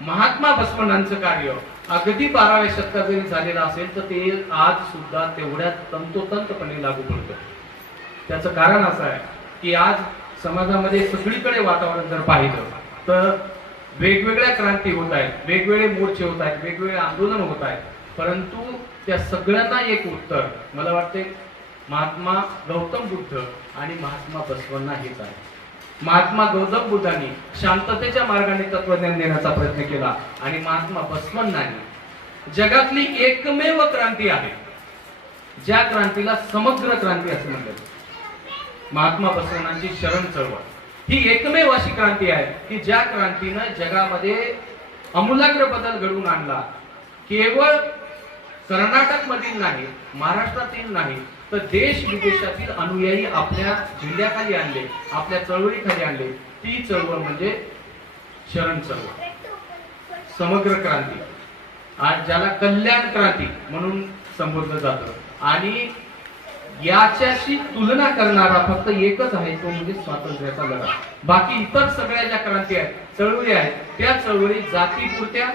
महात्मा बसवण्णांचं कार्य अगदी 12व्या शतकात जरी झालेलं असेल तर ते आज सुद्धा तेवढ्या तंतोतंतपणे लागू पडतं. त्याचं कारण असं आहे की आज समाजामध्ये सगळीकडे वातावरण जर पाहिलं तर वेगवेगळ्या क्रांती होत आहेत, वेगवेगळे मोर्चे होत आहेत, वेगवेगळे आंदोलन होत आहेत, परंतु त्या सगळ्यांना एक उत्तर मला वाटते महात्मा गौतम बुद्ध आणि महात्मा बसवण्णा हेच आहे. महात्मा गौतम बुद्धांनी शांततेच्या मार्गाने तत्वज्ञान देण्याचा प्रयत्न केला आणि महात्मा बसवण्णांनी जगातली एकमेव क्रांती आहे ज्या क्रांतीला समग्र क्रांती असं म्हणतात. महात्मा बसवण्णांची शरण चळवळ ही एकमेव अशी क्रांती आहे की ज्या क्रांतीनं जगामध्ये आमूलाग्र बदल घडवून आणला. केवळ कर्नाटक मधील नाही, महाराष्ट्रातील नाही, तर देश विदेशातील अनुयायी आपल्या झेंड्याखाली आणले, आपल्या चळवळीखाली आणले. ती चळवळ म्हणजे शरण चळवळ, समग्र क्रांती, आज ज्याला कल्याण क्रांती म्हणून संबोधलं जातं. आणि याच्याशी तुलना करणारा फक्त एकच आहे, तो म्हणजे स्वातंत्र्याचा लढा. बाकी इतर सगळ्या ज्या क्रांती आहेत, चळवळी आहेत, त्या चळवळी जातीपुरत्या,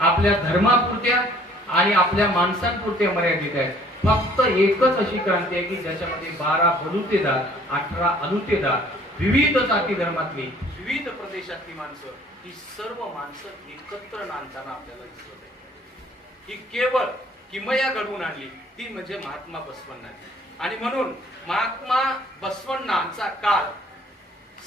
आपल्या धर्मापुरत्या आणि आपल्या माणसांपुरत्या मर्यादित आहेत. फक्त एकच अशी क्रांती आहे की ज्याच्यामध्ये 12 बलुतेदार, 18 अनुतेदार, विविध जाती धर्मातली, विविध प्रदेशातली माणसं, ही सर्व माणसं एकत्र नांदताना आपल्याला दिसत आहे. ही केवळ किमया घडवून आणली ती म्हणजे महात्मा बसवण्णांनी. आणि म्हणून महात्मा बसवण्णांचा काळ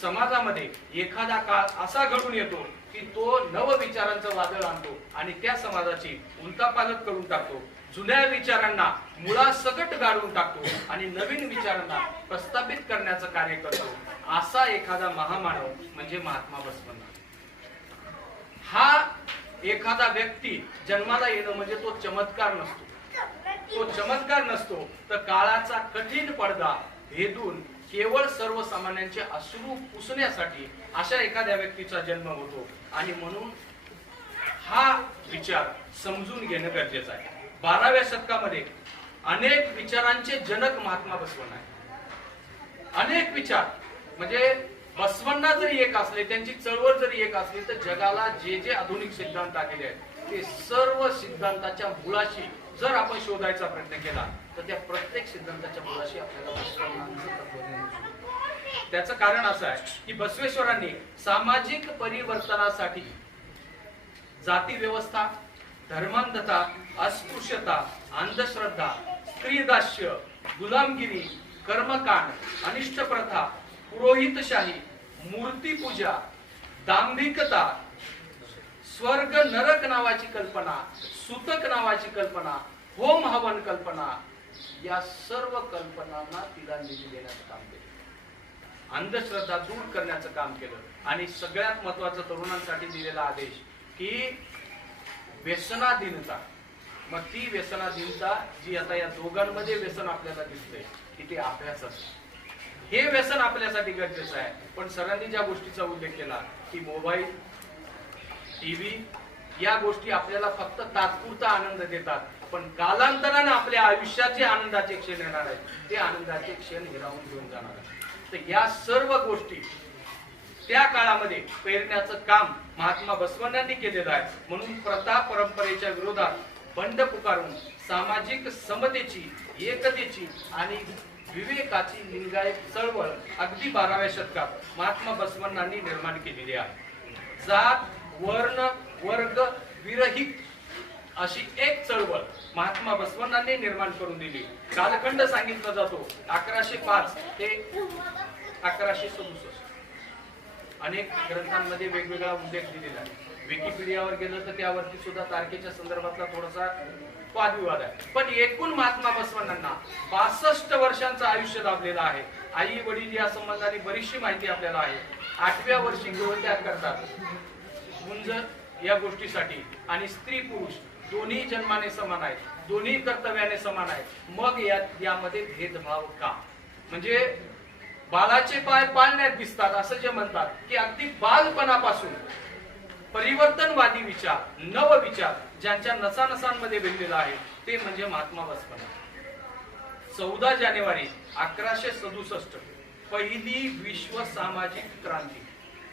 समाजामध्ये एखादा काळ असा घडून येतो की तो नव विचारांचं वादळ आणतो आणि त्या समाजाची उलथापालट करून टाकतो. जुन्या विचारांना मुळासकट गाडून टाकतो आणि नवीन विचारांना प्रस्थापित करण्याचं कार्य करतो. असा एखादा महामानव म्हणजे महात्मा बसवण्णा. हा एखादा व्यक्ती जन्माला येणं म्हणजे तो चमत्कार नसतो. तो चमत्कार नसतो तर काळाचा कठीण पडदा भेदून केवळ सर्वसामान्यांचे अश्रू पुसण्यासाठी अशा एखाद्या व्यक्तीचा जन्म होतो. आणि म्हणून हा विचार समजून घेणं गरजेचं आहे. 12व्या शतकामध्ये अनेक विचारांचे जनक महात्मा बसवण्णा आहे. अनेक विचार म्हणजे बसवण्णा जरी एक असले, त्यांची चळवळ जरी एक असली, तर जगाला जे जे आधुनिक सिद्धांत आलेले आहेत ते सर्व सिद्धांताच्या मुळाशी जर आपण शोधायचा प्रयत्न केला तर त्या प्रत्येक सिद्धांताच्या मुळाशी आपल्याला बसवण्णांचं तत्वज्ञान दिसतं. त्याचं कारण असं आहे की बसवेश्वरांनी सामाजिक परिवर्तनासाठी जाती व्यवस्था, धर्मांधता, अस्पृश्यता, अंधश्रद्धा, स्त्रीदास्य, गुलामगिरी, कर्मकांड, अनिष्ट प्रथा, पुरोहितशाही, मूर्तीपूजा, दांभिकता, स्वर्ग नरक नावाची कल्पना, सूतक नावाची कल्पना, होम हवन कल्पना, या सर्व कल्पनांना तिलांजली देण्याचं काम केलं. अंधश्रद्धा दूर करण्याचं काम केलं. आणि सगळ्यात महत्वाचं तरुणांसाठी दिलेला आदेश की व्यसनाधीनता. मग ती व्यसनाधीनता जी आता या दोघांमध्ये व्यसन आपल्याला दिसतंय की ते अभ्यासाचं. हे व्यसन आपल्यासाठी गरजेचं आहे. पण सरांनी ज्या गोष्टीचा उल्लेख केला की मोबाईल, टीव्ही या गोष्टी आपल्याला फक्त तात्पुरता आनंद देतात, पण कालांतराने आपल्या आयुष्यात जे आनंदाचे क्षण येणार आहेत ते आनंदाचे क्षण हिरावून घेऊन जाणार आहेत. तर या सर्व गोष्टी त्या काळामध्ये पेरण्याचं काम महात्मा बसवण्णांनी केलेलं आहे. म्हणून प्रथा परंपरेच्या विरोधात बंड पुकारून सामाजिक समतेची, एकतेची आणि विवेकाची लिंगायत चळवळ अगदी 12व्या शतकात महात्मा बसवण्णांनी निर्माण केलेली आहे. जात, वर्ण, वर्ग विरहित अशी एक चळवळ महात्मा बसवण्णांनी निर्माण करून दिली. कालखंड सांगितला जातो 1105 ते 1167. अनेक ग्रंथांमध्ये वेगवेगळा उल्लेख दिलेला आहे. विकिपीडियावर गेलं तर त्यावरती सुद्धा तारखेच्या संदर्भातला थोडासा वादविवाद आहे. पण एकूण महात्मा बसवण्णांना 62 वर्षांचं आयुष्य लाभलेलं आहे. आई वडील या संबंधाने बरीचशी माहिती आपल्याला आहे. 8व्या वर्षी गृहत्याग करतात मुंज या गोष्टीसाठी. आणि स्त्री पुरुष दोन्ही जन्माने समान आहेत, दोन्ही कर्तव्याने समान आहेत. मग यामध्ये भेदभाव का? म्हणजे बाळाचे पाय पाळण्यात दिसतात असं जे म्हणतात की अगदी बालपणापासून परिवर्तनवादी विचार, नव विचार ज्यांच्या नसानसांमध्ये भिनलेला आहे ते म्हणजे महात्मा बसवण्णा. 14 जानेवारी 1167 पहिली विश्व सामाजिक क्रांती,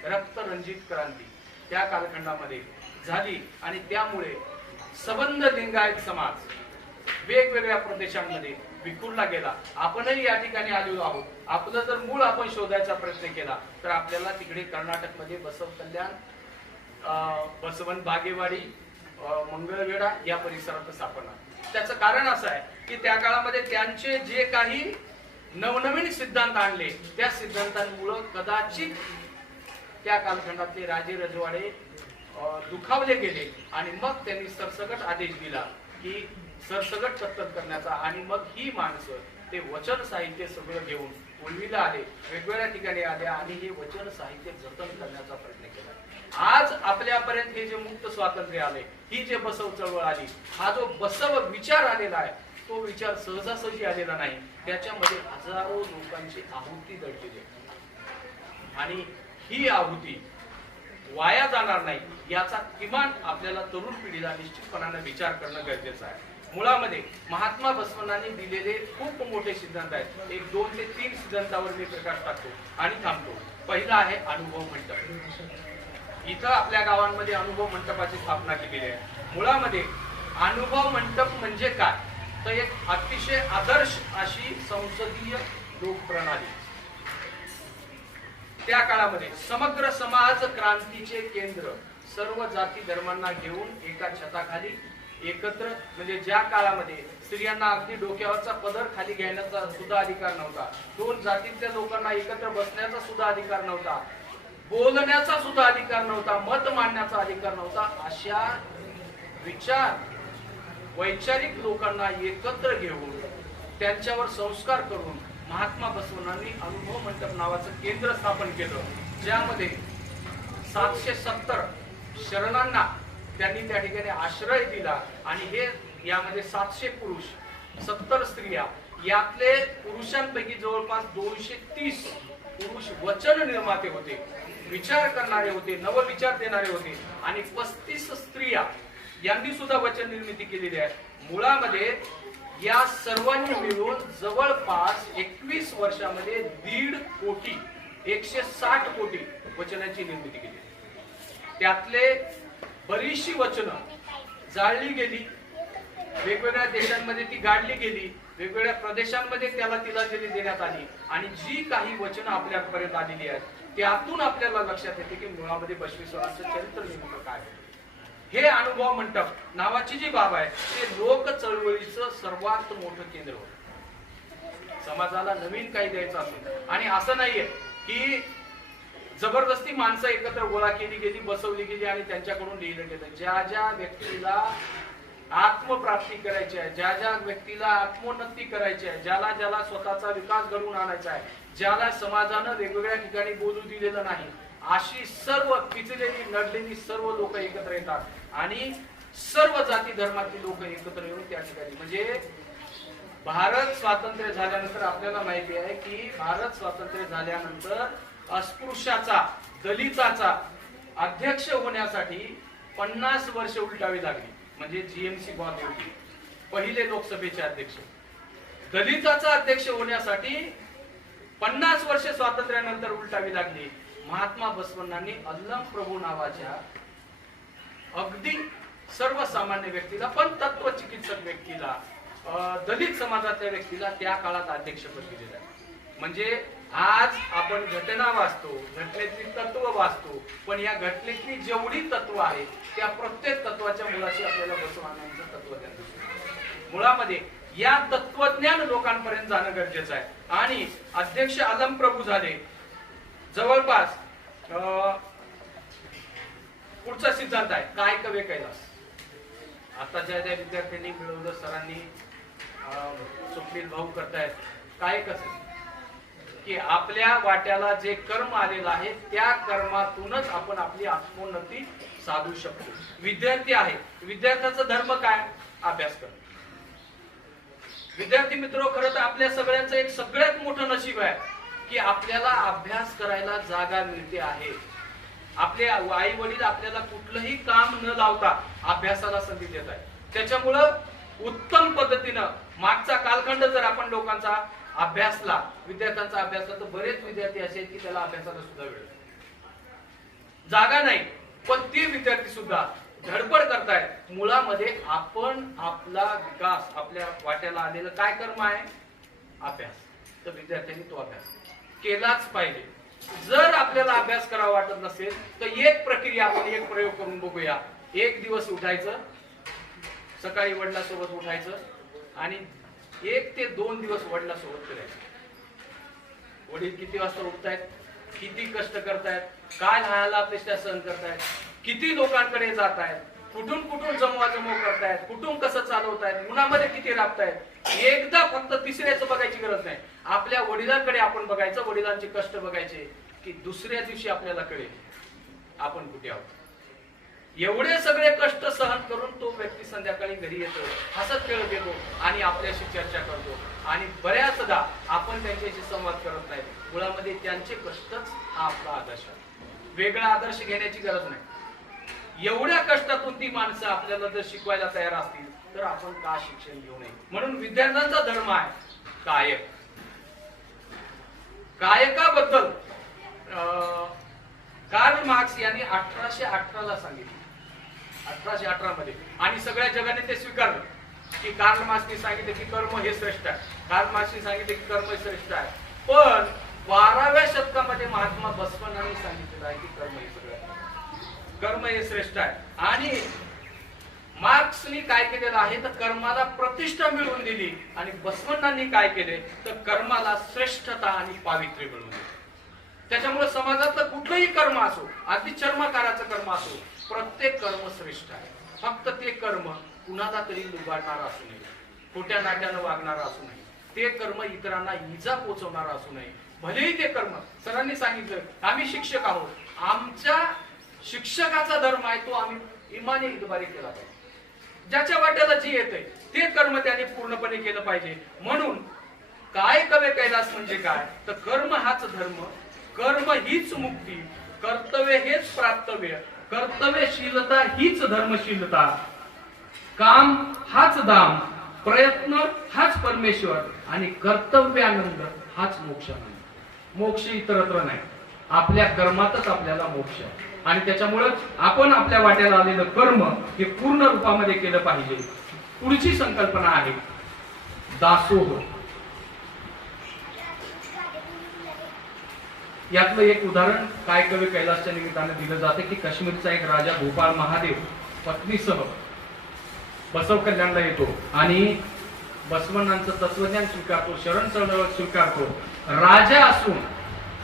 रक्तरंजित क्रांती त्या कालखंडामध्ये झाली. आणि त्यामुळे सबंध लिंगायत समाज वेगवेगळ्या प्रदेशांमध्ये विखुरला गेला. आपणही या ठिकाणी आलेलो आहोत. आपलं जर मूळ आपण शोधायचा प्रयत्न केला तर आपल्याला तिकडे कर्नाटकमध्ये बसव कल्याण, बसवन बागेवाडी, मंगळवेढा या परिसरात सापडणार. त्याचं कारण असं आहे की त्या काळामध्ये त्यांचे जे काही नवनवीन सिद्धांत आणले त्या सिद्धांतांमुळे कदाचित त्या कालखंडातले राजे रजवाडे दुखावले गेले. आणि मग त्यांनी सरसकट आदेश दिला की सरसकट कत्तल करण्याचा. आणि मग ही माणसं ते वचन साहित्य सगळं घेऊन उर्वीला आले, वेगवेगळ्या ठिकाणी आले आणि हे वचन साहित्य जतन करण्याचा प्रयत्न केला. आज आपल्यापर्यंत हे जे मुक्त स्वातंत्र्य आले, ही जे बसव चळवळ आली, हा जो बसव विचार आलेला आहे तो विचार सहजासहजी आलेला नाही. त्याच्यामध्ये हजारो लोकांची आहुती दडलेली आहे. आणि ही आहुती वाया जाणार नाही याचा किमान आपल्याला तरुण पिढीला निश्चितपणाने विचार करणं गरजेचं आहे. मुळामध्ये महात्मा बसवण्णांनी दिलेले खूप मोठे सिद्धांत आहेत. 1, 2 ते 3 सिद्धांतावर मी प्रकाश टाकतो आणि थांबतो. पहिला आहे अनुभव मंडप. इथं आपल्या गावांमध्ये अनुभव मंडपाची स्थापना केलेली आहे. मुळामध्ये अनुभव मंडप म्हणजे काय तर एक अतिशय आदर्श अशी संसदीय लोकप्रणाली. त्या काळामध्ये समग्र समाज क्रांतीचे केंद्र सर्व जाती धर्मांना घेऊन एका छताखाली एकत्र म्हणजे ज्या काळामध्ये स्त्रियांना अगदी डोक्यावरचा पदर खाली घेण्याचा सुद्धा अधिकार नव्हता, दोन जातीतल्या लोकांना एकत्र बसण्याचा सुद्धा अधिकार नव्हता, बोलण्याचा सुद्धा अधिकार नव्हता, मत मांडण्याचा अधिकार नव्हता, अशा विचार वैचारिक लोकांना एकत्र घेऊन त्यांच्यावर संस्कार करून महात्मा बसवण्णांनी अनुभव मंडप नावाचं केंद्र स्थापन केलं, ज्यामध्ये 770 शरणांना त्यांनी त्या ठिकाणी आश्रय दिला. आणि हे यामध्ये 700 पुरुष, 70 स्त्रिया, यातले पुरुषांपैकी जवळपास 230 पुरुष वचन निर्माते होते, विचार करणारे होते, नवविचार देणारे होते. आणि 35 स्त्रिया यांनी सुद्धा वचन निर्मिती केलेली आहे. मुळामध्ये या सर्वांनी मिळून जवळपास 21 वर्षामध्ये 1.5 कोटी 160 कोटी वचनांची निर्मिती केली. त्यातले बरीचशी वचनं जाळली गेली, वेगवेगळ्या देशांमध्ये ती गाडली गेली, वेगवेगळ्या प्रदेशांमध्ये त्याला तिलांजली देण्यात आली. आणि जी काही वचनं आपल्यापर्यंत आलेली आहेत त्यातून आपल्याला लक्षात येते की मुळामध्ये बसवेश्वरांचं चरित्र नेमकं काय. हे अनुभव मंडप नावाची जी बाब आहे ते लोक चळवळीचं सर्वात मोठं केंद्र होतं. समाजाला नवीन काही द्यायचं असेल, आणि असं नाहीये की जबरदस्ती माणसं एकत्र गोळा केली गेली, बसवली गेली आणि त्यांच्याकडून लिहिलं गेलं. ज्या ज्या व्यक्तीला आत्मप्राप्ती करायची आहे, ज्या ज्या व्यक्तीला आत्मोन्नती करायची आहे, ज्याला ज्याला स्वतःचा विकास घडवून आणायचा आहे, ज्याला समाजानं वेगवेगळ्या ठिकाणी बोलू दिलेलं नाही, अशी सर्व पिचलेली नडलेली सर्व लोक एकत्र येतात. आणि सर्व जाती धर्मातली लोक एकत्र येऊन त्या ठिकाणी, म्हणजे भारत स्वातंत्र्य झाल्यानंतर आपल्याला माहिती आहे की भारत स्वातंत्र्य झाल्यानंतर अस्पृश्याचा, दलिताचा अध्यक्ष होण्यासाठी 50 वर्ष उलटावी लागली. म्हणजे जीएमसी बॉम्बे होती पहिले लोकसभेचे अध्यक्ष. दलिताचा अध्यक्ष होण्यासाठी 50 वर्ष स्वातंत्र्यानंतर उलटावी लागली. महात्मा बसवण्णांनी अल्लम प्रभू नावाच्या अगदी सर्वसामान्य व्यक्तीला, पण तत्वचिकित्सक व्यक्तीला, दलित समाजातल्या व्यक्तीला त्या काळात अध्यक्षपद दिलेलं आहे. म्हणजे आज आपण घटना वाचतो, घटनेतली तत्व वाचतो, पण या घटनेतली जेवढी तत्व आहे त्या प्रत्येक तत्वाच्या मुळाशी आपल्याला बसवण्णांचं तत्वज्ञान दिसतं. मुळामध्ये या तत्वज्ञान लोकांपर्यंत जाणं गरजेचं आहे. आणि अध्यक्ष अलम प्रभू झाले. जवळपास पुढचा सिद्धांत आहे काय कवे कैलास. आता ज्या ज्या विद्यार्थ्यांनी मिळवलं, सरांनी सुप्रीत भाऊ करतायत, काय कसं की आपल्या वाट्याला जे कर्म आलेलं आहे त्या कर्मातूनच आपण आपली आत्मोन्नती साधू शकतो. विद्यार्थी आहे, विद्यार्थ्याचा धर्म काय? अभ्यास करणं. विद्यार्थी मित्र, खरं तर आपल्या सगळ्यांचं एक सगळ्यात मोठं नशीब आहे की आपल्याला अभ्यास करायला जागा मिळते आहे. आपले आई वडील आपल्याला कुठलंही काम न लावता अभ्यासाला संधी देत आहे. त्याच्यामुळं उत्तम पद्धतीनं मागचा कालखंड जर आपण लोकांचा अभ्यासला, विद्यार्थ्यांचा अभ्यासला, तर बरेच विद्यार्थी असे आहेत की त्याला अभ्यासाला सुद्धा वेळ जागा नाही, पण ते विद्यार्थी सुद्धा धडपड करतायत. मुळामध्ये आपण आपला विकास, आपल्या वाट्याला आलेलं काय कर्म आहे? अभ्यास. तर विद्यार्थ्यांनी तो अभ्यास केलाच पाहिजे. जर आपल्याला अभ्यास करावा वाटत नसेल तर एक प्रक्रिया, आपण एक प्रयोग करून बघूया. एक दिवस उठायचं, सकाळी वडिलांसोबत उठायचं आणि 1 ते 2 दिवस वडिलांसोबत फिरायचं. वडील किती वाजता उठतायत, किती कष्ट करतायत, काय हायला अपेक्षा सहन करतायत, किती लोकांकडे जात आहेत, कुठून कुठून जमवाजमव करतायत, कुठून कसं चालवतायत, उन्हामध्ये किती राबतायत. एकदा फक्त तिसऱ्याचं बघायची गरज नाही, आपल्या वडिलांकडे आपण बघायचं, वडिलांचे कष्ट बघायचे, की दुसऱ्या दिवशी आपल्याला कळेल आपण कुठे आहोत. एवढे सगळे कष्ट सहन करून तो व्यक्ती संध्याकाळी घरी येतो, हसत खेळत येतो आणि आपल्याशी चर्चा करतो. आणि बऱ्याचदा आपण त्यांच्याशी संवाद करत नाही. मुळामध्ये त्यांचे कष्टच हा आपला आदर्श आहे. वेगळा आदर्श घेण्याची गरज नाही. एवढ्या कष्टातून ती माणसं आपल्याला जर शिकवायला तयार असतील तर आपण का शिक्षण घेऊ नये. म्हणून विद्यार्थ्यांचा धर्म आहे कायक. कायकाबद्दल कार्ल मार्क्स यांनी 1818 सांगितलं, 1818 मध्ये. आणि सगळ्या जगाने ते स्वीकारलं की कार्ल मार्क्सने सांगितलं की कर्म हे श्रेष्ठ आहे. कार्ल मार्क्सने सांगितलं की कर्म हे श्रेष्ठ आहे. पण 12व्या शतकामध्ये महात्मा बसवण्णांनी सांगितलेलं आहे की कर्म हे सगळं, कर्म हे श्रेष्ठ आहे. आणि मार्क्सनी काय केलेलं आहे तर कर्माला प्रतिष्ठा मिळवून दिली आणि बसवण्णांनी काय केले तर कर्माला श्रेष्ठता आणि पावित्र्य मिळवून दिले. त्याच्यामुळे समाजातलं कुठलंही कर्म असो, अगदी चर्मकाराचं कर्म असो, प्रत्येक कर्म श्रेष्ठ आहे. फक्त ते कर्म कुणाला तरी लुबाडणारा असू नये, खोट्या नाट्यानं वागणारा असू नये, ते कर्म इतरांना इजा पोचवणारा असू नये. भलेही ते कर्म, सरांनी सांगितलं आम्ही शिक्षक आहोत, आमच्या शिक्षकाचा धर्म आहे तो आम्ही इमाने इतबारी केला पाहिजे. ज्याच्या वाट्याला जे येतंय ते कर्म त्याने पूर्णपणे केलं पाहिजे. म्हणून काय कवे कैलास म्हणजे काय तर कर्म हाच धर्म, कर्म हीच मुक्ती, कर्तव्य हेच प्राप्तव्य, कर्तव्यशीलता हीच धर्मशीलता, काम हाच धाम, प्रयत्न हाच परमेश्वर आणि कर्तव्यानंद हाच मोक्षानंद. मोक्ष इतरत्र नाही, आपल्या कर्मातच आपल्याला मोक्ष आहे. आणि त्याच्यामुळे आपण आपल्या वाट्याला आलेलं कर्म हे पूर्ण रूपामध्ये केलं पाहिजे. पुढची संकल्पना आहे दासोह. यातलं एक उदाहरण काय कवी कैलासच्या निमित्ताने दिलं जाते की काश्मीरचा एक राजा गोपाळ महादेव पत्नीसह बसव कल्याणला येतो आणि बसवण्णांचं तत्वज्ञान स्वीकारतो, शरण चळवळ स्वीकारतो. राजा असून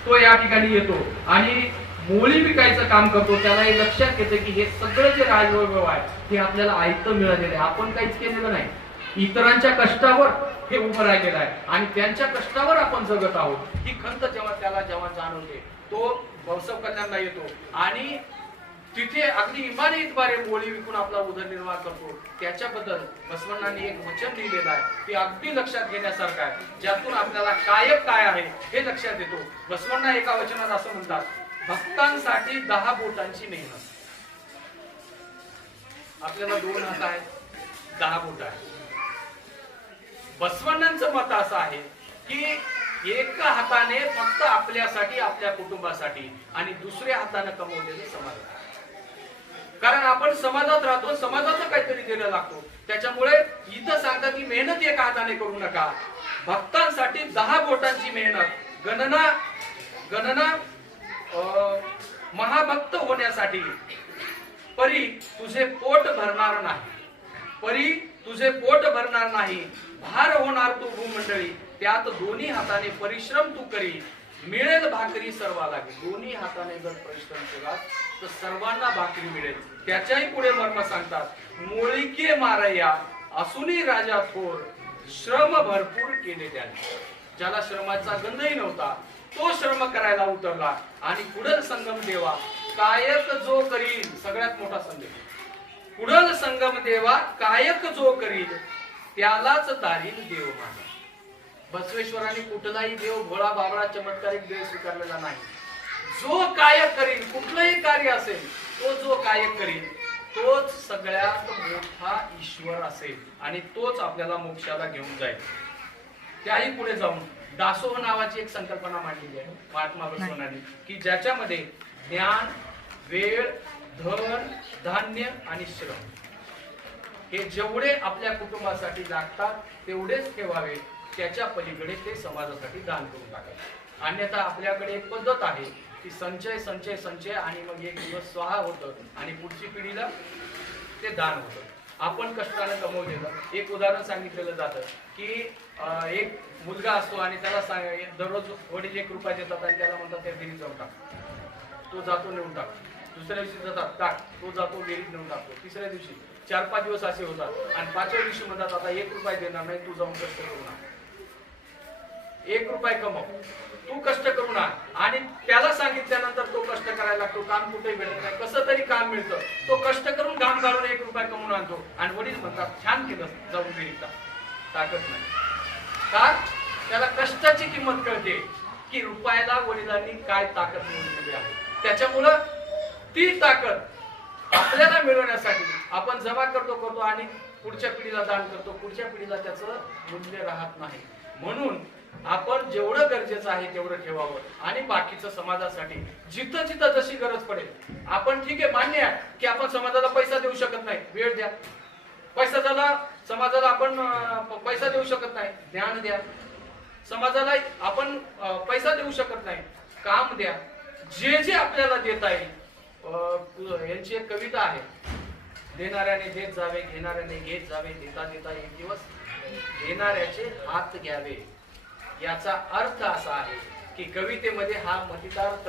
तो या ठिकाणी येतो आणि मोळी विकायचं काम करतो. त्याला हे लक्षात येतं की हे सगळं जे राजवैभव आहे हे आपल्याला आयतं मिळालेलं आहे, आपण काहीच केलेलं नाही. इतरांच्या कष्टावर हे उभं राहिलेलं आहे आणि त्यांच्या कष्टावर आपण जगत आहोत. ही खंत जेव्हा जाणवते तो बसव कल्याणला येतो आणि तिथे अगदी इमाने इतबारे मोळी विकून आपला उदरनिर्वाह करतो. त्याच्याबद्दल बसवण्णांनी एक वचन लिहिलेलं आहे ते अगदी लक्षात घेण्यासारखं आहे, ज्यातून आपल्याला कायक काय आहे हे लक्षात येतो. बसवण्णा एका वचनात असं म्हणतात, भक्तांसाठी 10 बोटांची मेहनत. आपल्याला 2 हात आहेत, 10 बोट आहेत. बसवण्णांचं मत असं आहे की एका हाताने फक्त आपल्यासाठी, आपल्या कुटुंबासाठी आणि दुसऱ्या हाताने कमवलेले समाज. कारण आपण समाजात राहतो, समाजाचं काहीतरी देणं लागतो. त्याच्यामुळे इथं सांगतात की मेहनत एका हाताने करू नका, भक्तांसाठी 10 बोटांची मेहनत. गणना महाभक्त होण्यासाठी परी तुझे पोट भरणार नाही, परी तुझे पोट भरणार नाही, भार होणार तू भूमंडळी, त्यात दोन्ही हाताने परिश्रम तू करी, मिळेल भाकरी सर्वा लागे. दोन्ही हाताने जर परिश्रम केला तर सर्वांना भाकरी मिळेल. त्याच्याही पुढे मर्म सांगतात, मोळीके मारया असुनी राजा थोर, श्रम भरपूर केले त्याने. ज्याला श्रमाचा गंधही नव्हता तो श्रम करायला उतरला आणि पुढल संगम देवा कायक जो करील. सगळ्यात मोठा संदेश, पुढल संगम देवा कायक जो करील त्यालाच तारील देव माझा. बसवेश्वरांनी कुठलाही देव भोळा बाबळा चमत्कारिक देव स्वीकारलेला नाही. जो कायक करील, कुठलंही कार्य असेल, तो जो कायक करील तोच सगळ्यात मोठा ईश्वर असेल आणि तोच आपल्याला मोक्षाला घेऊन जाईल. त्याही पुढे जाऊन दासोह नावाची एक संकल्पना मांडलेली आहे महात्मा बसवण्णांनी की ज्याच्यामध्ये ज्ञान, वेळ, धन, धान्य आणि श्रम हे जेवढे आपल्या कुटुंबासाठी लागतात तेवढेच ठेवावे, त्याच्या पलीकडे ते समाजासाठी दान करून टाकावे. अन्यथा आपल्याकडे एक पद्धत आहे की संचय संचय संचय आणि मग एक दिवस स्वाहा होतं आणि पुढची पिढीला ते दान होतं. आपण कष्टाने कमवलेलं एक उदाहरण सांगितलेलं जातं की एक मुलगा असतो आणि त्याला दररोज वडील 1 रुपया देतात आणि त्याला म्हणतात त्या विहिरीत जाऊन टाक. तो जातो नेऊन टाक. दुसऱ्या दिवशी जातात टाक, तो जातो विहिरीत नेऊन टाकतो. तिसऱ्या दिवशी 4-5 दिवस असे होतात आणि 5व्या दिवशी म्हणतात आता 1 रुपया देणार नाही, तू जाऊन कष्ट करू ना, 1 रुपया कमव, तू कष्ट करू ना. आणि त्याला सांगितल्यानंतर तो कष्ट करायला लागतो. काम कुठे भेटत नाही, कसं तरी काम मिळतं, तो कष्ट करून घाम काढून 1 रुपया कमवून आणतो आणि वडील म्हणतात छान केलं, जाऊन विहिरीत टाकत नाही. का? त्याला कष्टाची किंमत कळते की रुपयाला वडिलांनी काय ताकद मिळवलेली आहे. त्याच्यामुळं ती ताकद आपल्याला मिळवण्यासाठी आपण जमा करतो आणि पुढच्या पिढीला दान करतो. पुढच्या पिढीला त्याचं मूल्य राहत नाही. म्हणून आपण जेवढं गरजेचं आहे तेवढं ठेवावं आणि बाकीचं समाजासाठी जिथं जिथं जशी गरज पडेल. आपण ठीक आहे, मान्य आहे की आपण समाजाला पैसा देऊ शकत नाही, वेळ द्या. पैसा झाला समाजाला आपण पैसा देऊ शकत नाही, ज्ञान द्या. समाजाला आपण पैसा देऊ शकत नाही, काम द्या. जे जे आपल्याला देता येईल. यांची एक कविता आहे, देणाऱ्याने देत जावे, घेणाऱ्याने घेत जावे, देता देता एक दिवस देणाऱ्याचे हात घ्यावे. याचा अर्थ असा आहे की कवितेमध्ये हा मतितार्थ,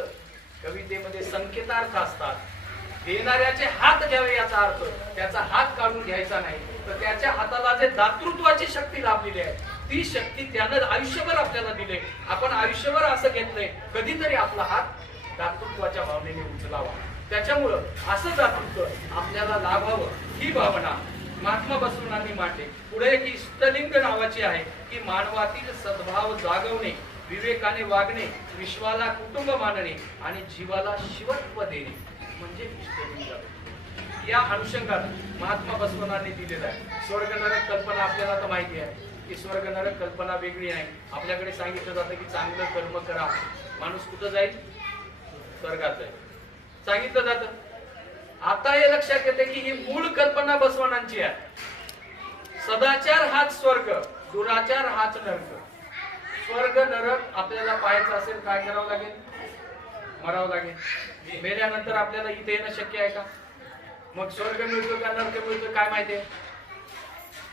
कवितेमध्ये संकेतार्थ असतात. देणाऱ्याचे हात घ्यावे याचा अर्थ त्याचा हात काढून घ्यायचा नाही, तर त्याच्या हाताला जे दातृत्वाची शक्ती लाभलेली आहे ती शक्ती त्यानं आयुष्यभर आपल्याला दिले. आपण आयुष्यभर असं घेतलंय कधीतरी आपला हात दातृत्वाच्या भावनेने उचलावा. त्याच्यामुळं असं दातृत्व आपल्याला लाभावं ही भावना महात्मा बसवण्णांनी मांडले. पुढे एक इष्टलिंग नावाची आहे की मानवातील सद्भाव जागवणे, विवेकाने वागणे, विश्वाला कुटुंब मानणे आणि जीवाला शिवत्व देणे म्हणजे इष्टलिंग. या अनुषंगात महात्मा बसवण्णांनी दिलेला आहे. स्वर्ग नरक कल्पना आपल्याला तर माहिती आहे की स्वर्ग नरक कल्पना वेगळी आहे. आपल्याकडे सांगितलं जातं की चांगलं कर्म करा, माणूस कुठं जाईल? स्वर्गात जाईल सांगितलं जातं. आता हे लक्षात येते की ही मूळ कल्पना बसवण्णांची आहे. सदाचार हाच स्वर्ग, दुराचार हाच नरक. स्वर्ग नरक आपल्याला पाहायचं असेल काय करावं लागेल? मरावं लागेल. मेल्यानंतर आपल्याला इथे येणं शक्य आहे का? मग स्वर्ग मिळतो का नरक मिळतो काय माहितीये?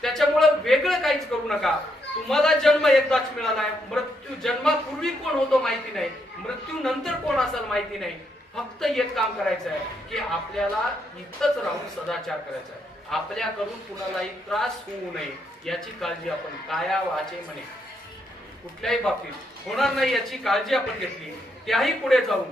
त्याच्यामुळं वेगळं काहीच करू नका. तुम्हाला जन्म एकदाच मिळालाय. मृत्यू जन्मापूर्वी कोण होतो माहिती नाही, मृत्यू नंतर कोण असेल माहिती नाही. फक्त एक काम करायचं आहे की आपल्याला इथंच राहून सदाचार करायचा आहे. आपल्याकडून कुणालाही त्रास होऊ नये याची काळजी आपण काया वाचे म्हणे कुठल्याही बाबतीत होणार नाही याची काळजी आपण घेतली. त्याही पुढे जाऊन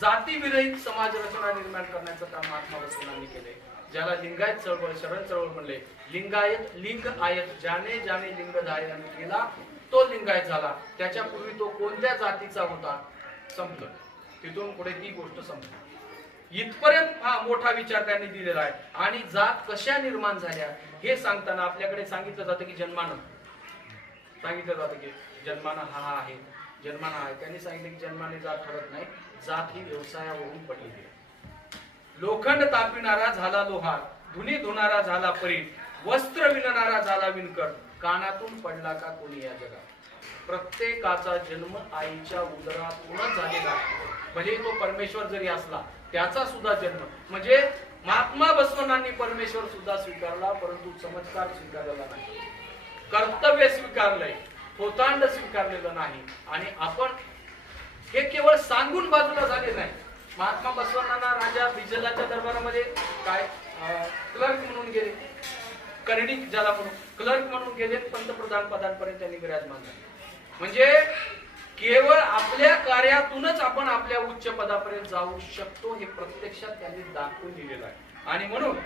जातीविरहित समाज रचना निर्माण करण्याचं काम महात्मा बसवण्णांनी केले. ज्याला लिंगायत चळवळ, शरण चळवळ म्हणले. लिंगायत लिंग आयत, ज्याने ज्याने लिंग धारण केला तो लिंगायत झाला. त्याच्यापूर्वी तो कोणत्या जातीचा होता संपलं. तिथून पुढे ती गोष्ट संपली. इथपर्यंत हा मोठा विचार त्यांनी दिलेला आहे. आणि जात कशा निर्माण झाल्या हे सांगताना आपल्याकडे सांगितलं जातं की जन्मानं हा आहे, जन्मानं आहे. त्यांनी सांगितलं की जन्माने जात ठरत नाही, जात ही व्यवसायावरून पडलेली आहे. लोखंड तापिणारा झाला लोहार, धुनी धुणारा झाला परी, वस्त्र विणणारा झाला विणकर, कानातून पडला का कोणी या जगात. प्रत्येकाचा जन्म आईच्या उदरातूनच झालेला आहे. भले तो परमेश्वर जरी असला त्याचा सुद्धा जन्म म्हणजे महात्मा बसवण्णांनी परमेश्वर सुद्धा स्वीकारला, परंतु चमत्कार स्वीकारलेला नाही. कर्तव्य स्वीकारलंय, होतांड स्वीकारलेलं नाही. आणि आपण हे केवळ सांगून बाजूला झाले नाही. महात्मा बसवण्णांना राजा बिजलाच्या दरबारामध्ये काय क्लर्क म्हणून गेले, कर्णिक ज्याला म्हणून क्लर्क म्हणून गेले, पंतप्रधान पदांपर्यंत त्यांनी विराजमान झाले. म्हणजे केवळ आपल्या कार्यातूनच आपण आपल्या उच्च पदापर्यंत जाऊ शकतो हे प्रत्यक्षात त्यांनी दाखवून दिलेलं आहे. आणि म्हणून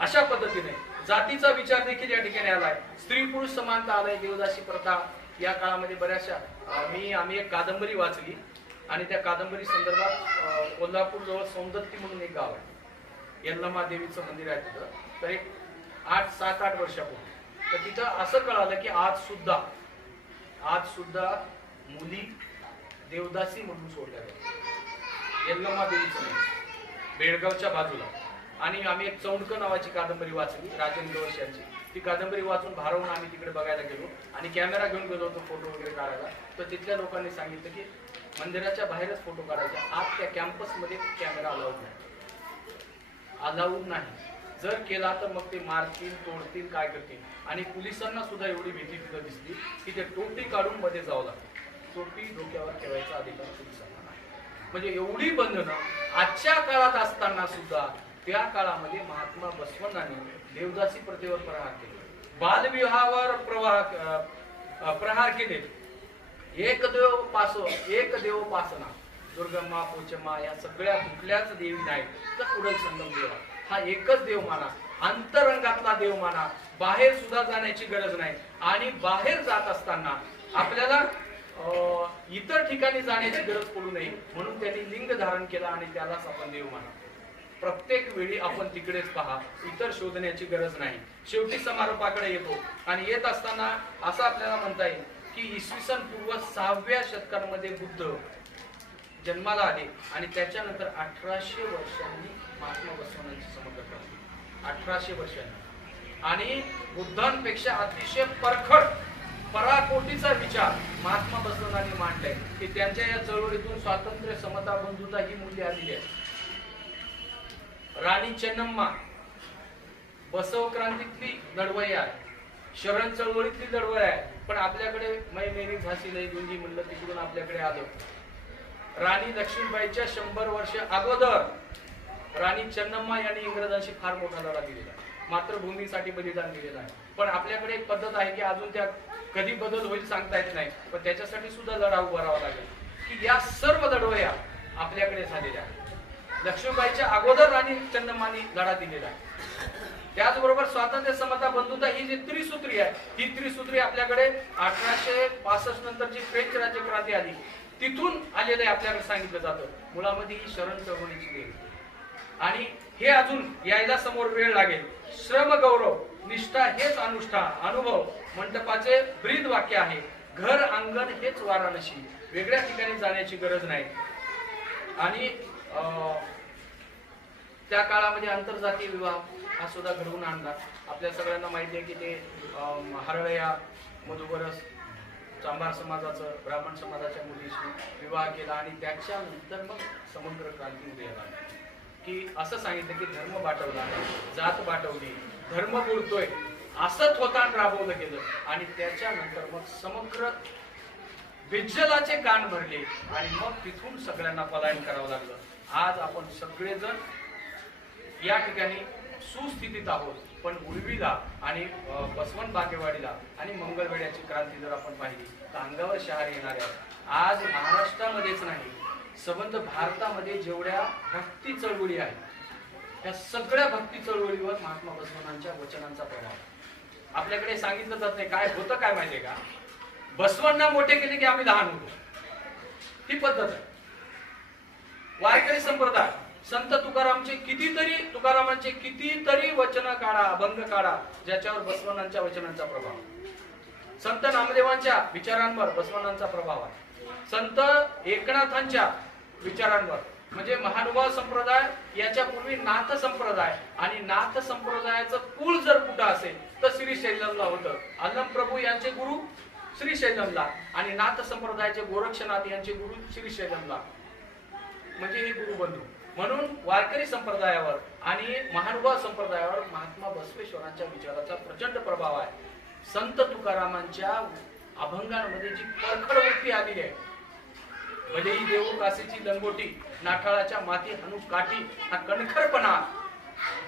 अशा पद्धतीने जातीचा विचार देखील या ठिकाणी आलाय. स्त्री पुरुष समानता आलाय. देवदासी प्रथा या काळामध्ये बऱ्याचशा आम्ही एक कादंबरी वाचली आणि त्या कादंबरी संदर्भात कोल्हापूर जवळ सौंदत्ती म्हणून एक गाव आहे, यल्लमा देवीचं मंदिर आहे तिथं. तर एक 7-8 वर्षापूर्वी तर तिथं असं कळालं की आज सुद्धा मुली देवदासी म्हणून सोडल्या जातात. यल्लमा देवीचं मंदिर बेळगावच्या बाजूला. आणि आम्ही एक चौंडक नावाची कादंबरी वाचली राजेंद्र वर्षांची. ती कादंबरी वाचून भारावून आम्ही तिकडे बघायला गेलो आणि कॅमेरा घेऊन गेलो होतो फोटो वगैरे काढायला. तर तिथल्या लोकांनी सांगितलं की मंदिराच्या बाहेरच फोटो काढायचे, आत त्या कॅम्पसमध्ये कॅमेरा अलाउड नाही. जर केला तर मग ते मारतील, तोडतील, काय करतील. आणि पोलिसांना सुद्धा एवढी भीती तिथं दिसली की ते टोपी काढून मध्ये जावं लागतं. टोपी डोक्यावर ठेवायचा अधिकार पोलिसांना नाही. म्हणजे एवढी बंधनं आजच्या काळात असताना सुद्धा त्या काळामध्ये महात्मा बसवण्णांनी देवदासी प्रथेवर प्रहार केले, बालविवाहावर प्रहार केले. एक देव पासना, दुर्गम्मा, पोचम्मा या सगळ्या कुठल्याच देवी नाही तर पुढे संगम देवा हा एकच देव माना, अंतरंगातला देव माना. बाहेर सुद्धा जाण्याची गरज नाही. आणि बाहेर जात असताना आपल्याला इतर ठिकाणी जाण्याची गरज पडू नये म्हणून त्यांनी लिंग धारण केला आणि त्यालाच आपण देव माना. प्रत्येक वेळी आपण तिकडेच पहा, इतर शोधण्याची गरज नाही. शेवटी समारोपाकडे येतो आणि येत असताना असं आपल्याला म्हणता येईल की इसवी सन पूर्व 6व्या शतकामध्ये बुद्ध जन्माला आले आणि त्याच्यानंतर 1800 वर्षांनी महात्मा बसवण्णांची समग्र क्रांती. 1800 वर्षांनी. आणि बुद्धांपेक्षा अतिशय परखड पराकोटीचा विचार महात्मा बसवण्णांनी मांडलाय की त्यांच्या या चळवळीतून स्वातंत्र्य, समता, बंधुता ही मूल्ये आलेली आहेत. राणी चेन्नम्मा बसव क्रांतीतली लढवई आहे, शरण चळवळीतली लढवई आहे. पण आपल्याकडे मै मेरी झाशी लई गुंजी म्हणलं तिकडून आपल्याकडे आलं. राणी लक्ष्मीबाईच्या 100 वर्ष अगोदर राणी चन्नम्मा यांनी इंग्रजांशी फार मोठा लढा दिलेला आहे, मातृभूमीसाठी बलिदान दिलेलं आहे. पण आपल्याकडे एक पद्धत आहे की अजून त्या कधी बदल होईल सांगता येत नाही, पण त्याच्यासाठी सुद्धा लढा उभारावा लागेल की या सर्व लढवया आपल्याकडे झालेल्या आहेत. लक्ष्मीबाईच्या अगोदर राणी चन्नम्मानी लढा दिलेला आहे. त्याचबरोबर स्वातंत्र्य, समता, बंधुता ही जी त्रिसूत्री आहे, ही त्रिसूत्री आपल्याकडे 1865 नंतर जी फ्रेंच राज्यक्रांती आली तिथून आलेलं आहे आपल्याकडे सांगितलं जातं. मुळामध्ये ही शरण चळवळीची वेळ आणि हे अजून यायला समोर वेळ लागेल. श्रम, गौरव, निष्ठा हेच अनुष्ठान, अनुभव मंडपाचे ब्रीद वाक्य आहे. घर अंगण हेच वाराणसी, वेगळ्या ठिकाणी जाण्याची गरज नाही. आणि त्या काळामध्ये आंतरजातीय विवाह हा सुद्धा घडवून आणला. आपल्या सगळ्यांना माहिती आहे की ते हरळया, मधुबरस, चांभार समाजाचं, ब्राह्मण समाजाच्या मुलीशी विवाह केला आणि त्याच्यानंतर मग समुद्र क्रांती उदयाला आली. की असं सांगितलं की धर्म बाटवला, जात बाटवली, धर्म बुडतोय असं थोतांड राबवलं गेलं आणि त्याच्यानंतर मग समग्र विज्जलाचे कान भरले आणि मग तिथून सगळ्यांना पलायन करावं लागलं. आज आपण सगळेजण या ठिकाणी सुस्थितीत आहोत, पण उर्वीला आणि बसवंत बागेवाडीला आणि मंगळवेढ्याची क्रांती जर आपण पाहिली तर अंगावर शहारे येणार आहे. आज महाराष्ट्रामध्येच नाही, संबंध भारतामध्ये जेवढ्या भक्ती चळवळी आहेत त्या सगळ्या भक्ती चळवळीवर महात्मा बसवण्णांच्या वचनांचा प्रभाव. आपल्याकडे सांगितलं जात नाही, काय होतं काय माहितीये का, बसवण्णा मोठे केले की आम्ही लहान होतो, ही पद्धत आहे. वारकरी संप्रदाय, संत तुकारामांचे कितीतरी वचन काढा, अभंग काढा ज्याच्यावर बसवण्णांच्या वचनांचा प्रभाव. संत नामदेवांच्या विचारांवर बसवण्णांचा प्रभाव आहे. संत एकनाथांच्या विचारांवर, म्हणजे महानुभाव संप्रदाय याच्या पूर्वी नाथ संप्रदाय, आणि नाथ संप्रदायाचं कुळ जर कुठं असेल तर श्रीशैलमला होतं. अल्लम प्रभू यांचे गुरु श्रीशैलमला आणि नाथ संप्रदायाचे गोरक्षनाथ यांचे गुरु श्रीशैलमला, म्हणजे हे गुरुबंधू. म्हणून वारकरी संप्रदायावर आणि महानुभाव संप्रदायावर महात्मा बसवेश्वरांच्या विचाराचा प्रचंड प्रभाव आहे. संत तुकारामांच्या अभंगांमध्ये जी परखड वृत्ती आलेली आहे, म्हणजे ही देऊ कासेची लंगोटी, नाठाळाच्या माती हनु काठी, हा कणखरपणा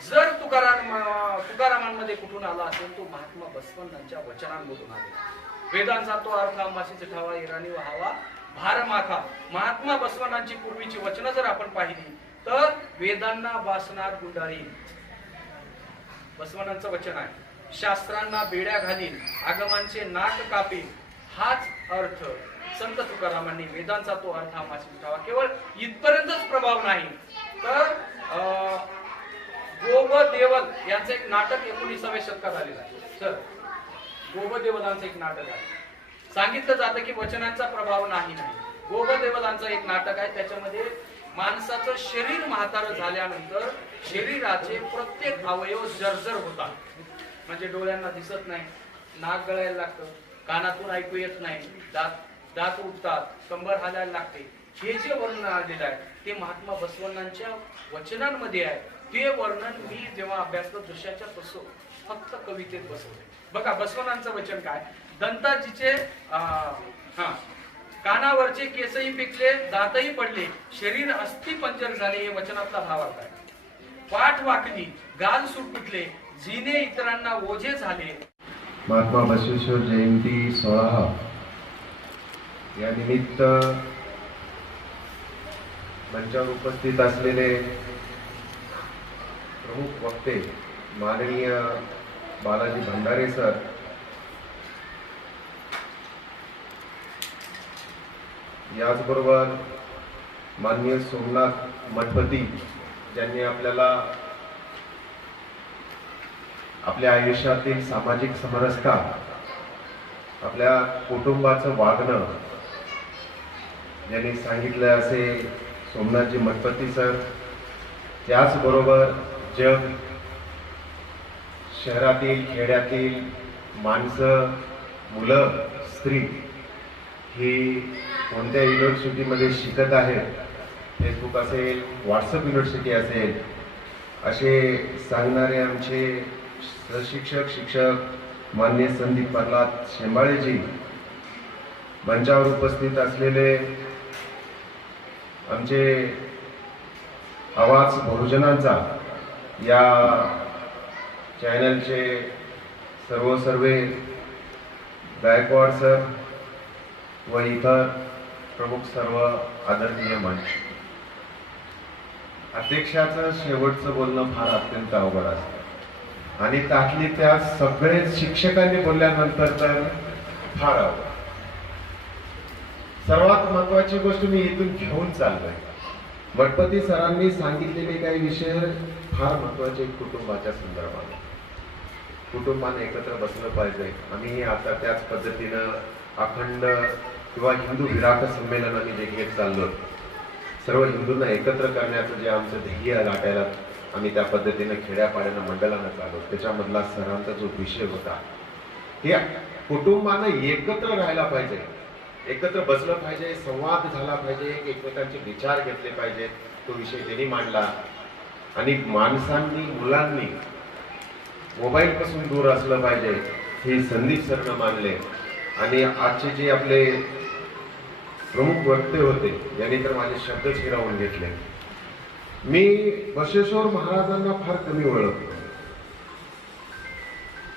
जर तुकारामांमध्ये कुठून आला असेल तो महात्मा बसवण्णांच्या वचनांमधून आलेला. वेदांचा तो अर्थ आंबाशीच ठावा, इराणी व्हावा भार माथा. महात्मा बसवण्णांची पूर्वीची वचनं जर आपण पाहिली तर वेदांना वासनात गुंडाळी, बसवण्णांचं वचन आहे. शास्त्रांना बेड्या घालीन, आगमांचे नाक कापीन, हाच अर्थ संत तुकारामांनी वेदांचा तो अर्थ आंबाशीच ठावा. केवळ इथपर्यंतच प्रभाव नाही तर गोबदेवल यांचं एक नाटक 19व्या शतकात आलेलं आहे. सर, गोबदेवलांचं एक नाटक आहे. सांगितलं जातं की वचनांचा प्रभाव नाही. गोबदेवलांचं एक नाटक आहे, त्याच्यामध्ये माणसाचं शरीर म्हातारं झाल्यानंतर शरीराचे प्रत्येक अवयव जर्जर होतात. म्हणजे डोळ्यांना दिसत नाही, नाक गळायला लागतं, कानातून ऐकू येत नाही, दात उठतात, कंबर हालायला लागते. हे जे वर्णन आलेलं आहे ते महात्मा बसवण्णांच्या वचनांमध्ये आहे. ते वर्णन मी जेव्हा अभ्यासलं जशाच्या तसं फक्त कवितेत बसवले. बघा बसवण्णांचं वचन काय, दंताजीचे कानावरचे केसही पिकले, दातही पडले, शरीर अस्थि पंजर झाले, हे वचनातला भाव आहे. पाठ वाकली, गाल सुटले, जिने इतरांना ओझे झाले. महात्मा बसवेश्वर जयंती सोहळा या निमित्त मंचावर उपस्थित असलेले प्रमुख वक्ते माननीय बालाजी भंडारे सर, याचबरोबर माननीय सोमनाथ मठपती ज्यांनी आपल्याला आपल्या आयुष्यातील सामाजिक समरसता, आपल्या कुटुंबाचं वागणं ज्यांनी सांगितलं असे सोमनाथजी मठपती सर. त्याचबरोबर जग, शहरातील खेड्यातील माणसं, मुलं, स्त्री ही कोणत्या युनिव्हर्सिटीमध्ये शिकत आहेत, फेसबुक असेल, व्हॉट्सअप युनिव्हर्सिटी असेल, असे सांगणारे आमचे शिक्षक मान्य संदीप प्रल्हाद शेंबाळेजी, मंचावर उपस्थित असलेले आमचे आवाज बहुजनांचा या चॅनलचे सर्वे गायकवाड सर व इतर प्रमुख सर्व आदरणीय मंच. अध्यक्षाचं शेवटचं बोलणं फार अत्यंत अवघड असतं आणि त्यातली त्या सगळेच शिक्षकांनी बोलल्यानंतर तर फार अवघड. सर्वात महत्वाची गोष्ट मी इथून घेऊन चाललोय, मठपती सरांनी सांगितलेले काही विषय फार महत्वाचे. कुटुंबाच्या संदर्भात कुटुंबाने एकत्र बसलं पाहिजे. आम्ही आता त्याच पद्धतीनं अखंड किंवा हिंदू विराट संमेलन आम्ही जे घेत चाललो, सर्व हिंदूंना एकत्र करण्याचं जे आमचं ध्येय गाठायला आम्ही त्या पद्धतीनं खेड्यापाड्यानं मंडळानं चाललो. त्याच्यामधला सरांचा जो विषय होता, हे कुटुंबानं एकत्र राहायला पाहिजे, एकत्र बसलं पाहिजे, संवाद झाला पाहिजे, एकमेकांचे विचार घेतले पाहिजेत. तो विषय त्यांनी मांडला. आणि माणसांनी मुलांनी मोबाईल पासून दूर असलं पाहिजे हे संदीप सरनं मानले. आणि आजचे जे आपले प्रमुख वक्ते होते यांनी तर माझे शब्दच हिरावून घेतले. मी बसवेश्वर महाराजांना फार कमी ओळखतो.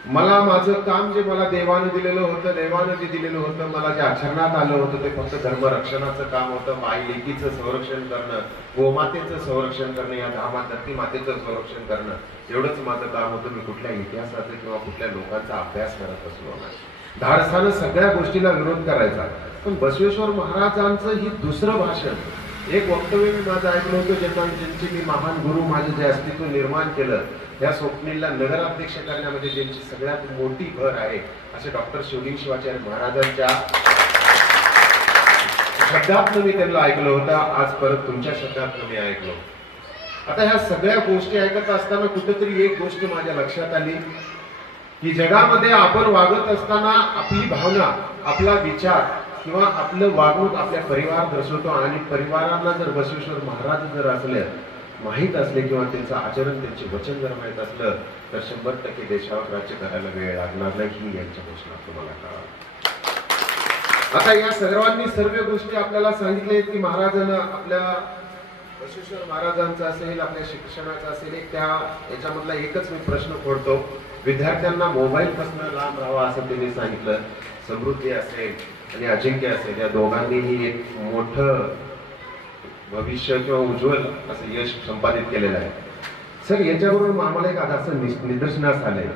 मला माझं काम जे मला देवानं दिलेलं होतं, मला जे आचरणात आलं होतं ते फक्त धर्मरक्षणाचं काम होतं. आई लेकीचं संरक्षण करणं, गोमातेचं संरक्षण करणं, या धरती मातेचं संरक्षण करणं, एवढंच माझं काम होतं. मी कुठल्या इतिहासाचं किंवा कुठल्या लोकांचा अभ्यास करत असलो नाही. धाडसानं सगळ्या गोष्टीला विरोध करायचा. पण बसवेश्वर महाराजांचं ही दुसरं भाषण, एक वक्तव्य मी माझं ऐकलं होतं, ज्यांचे मी महान गुरु माझे जे अस्तित्व निर्माण केलं, या स्वप्नीलला नगराध्यक्ष करण्यामध्ये ज्यांची सगळ्यात मोठी भर आहे असे डॉक्टर शिवलिंग शिवाचार्य महाराजांच्या शब्दातनं मी त्यांना ऐकलं होतं. आज परत तुमच्या शब्दातनं मी ऐकलो. आता ह्या सगळ्या गोष्टी ऐकत असताना कुठेतरी एक गोष्ट माझ्या लक्षात आली की जगामध्ये आपण वागत असताना आपली भावना, आपला विचार किंवा आपलं वागणूक आपल्या परिवार दर्शवतो. आणि परिवारांना जर बसवेश्वर महाराज जर असले माहीत असले किंवा त्यांचं आचरण, त्यांचे वचन जर माहीत असलं तर 100% देशावर राज्य करायला वेळ लागणार नाही, ही यांच्या घोषणा तुम्हाला कळावं. आता या सर्व गोष्टी आपल्याला सांगितल्या की महाराजांना, आपल्या बसवेश्वर महाराजांचा असेल, आपल्या शिक्षणाचा असेल, त्या याच्यामधला एकच मी प्रश्न फोडतो. विद्यार्थ्यांना मोबाईल पासून लांब राहावा असं त्यांनी सांगितलं. समृद्धी असेल आणि अजिंक्य असेल, या दोघांनीही एक मोठं भविष्य किंवा उज्ज्वल असं यश संपादित केलेलं आहे. सर, याच्याबरोबर आम्हाला एक असं निदर्शनास आलंय,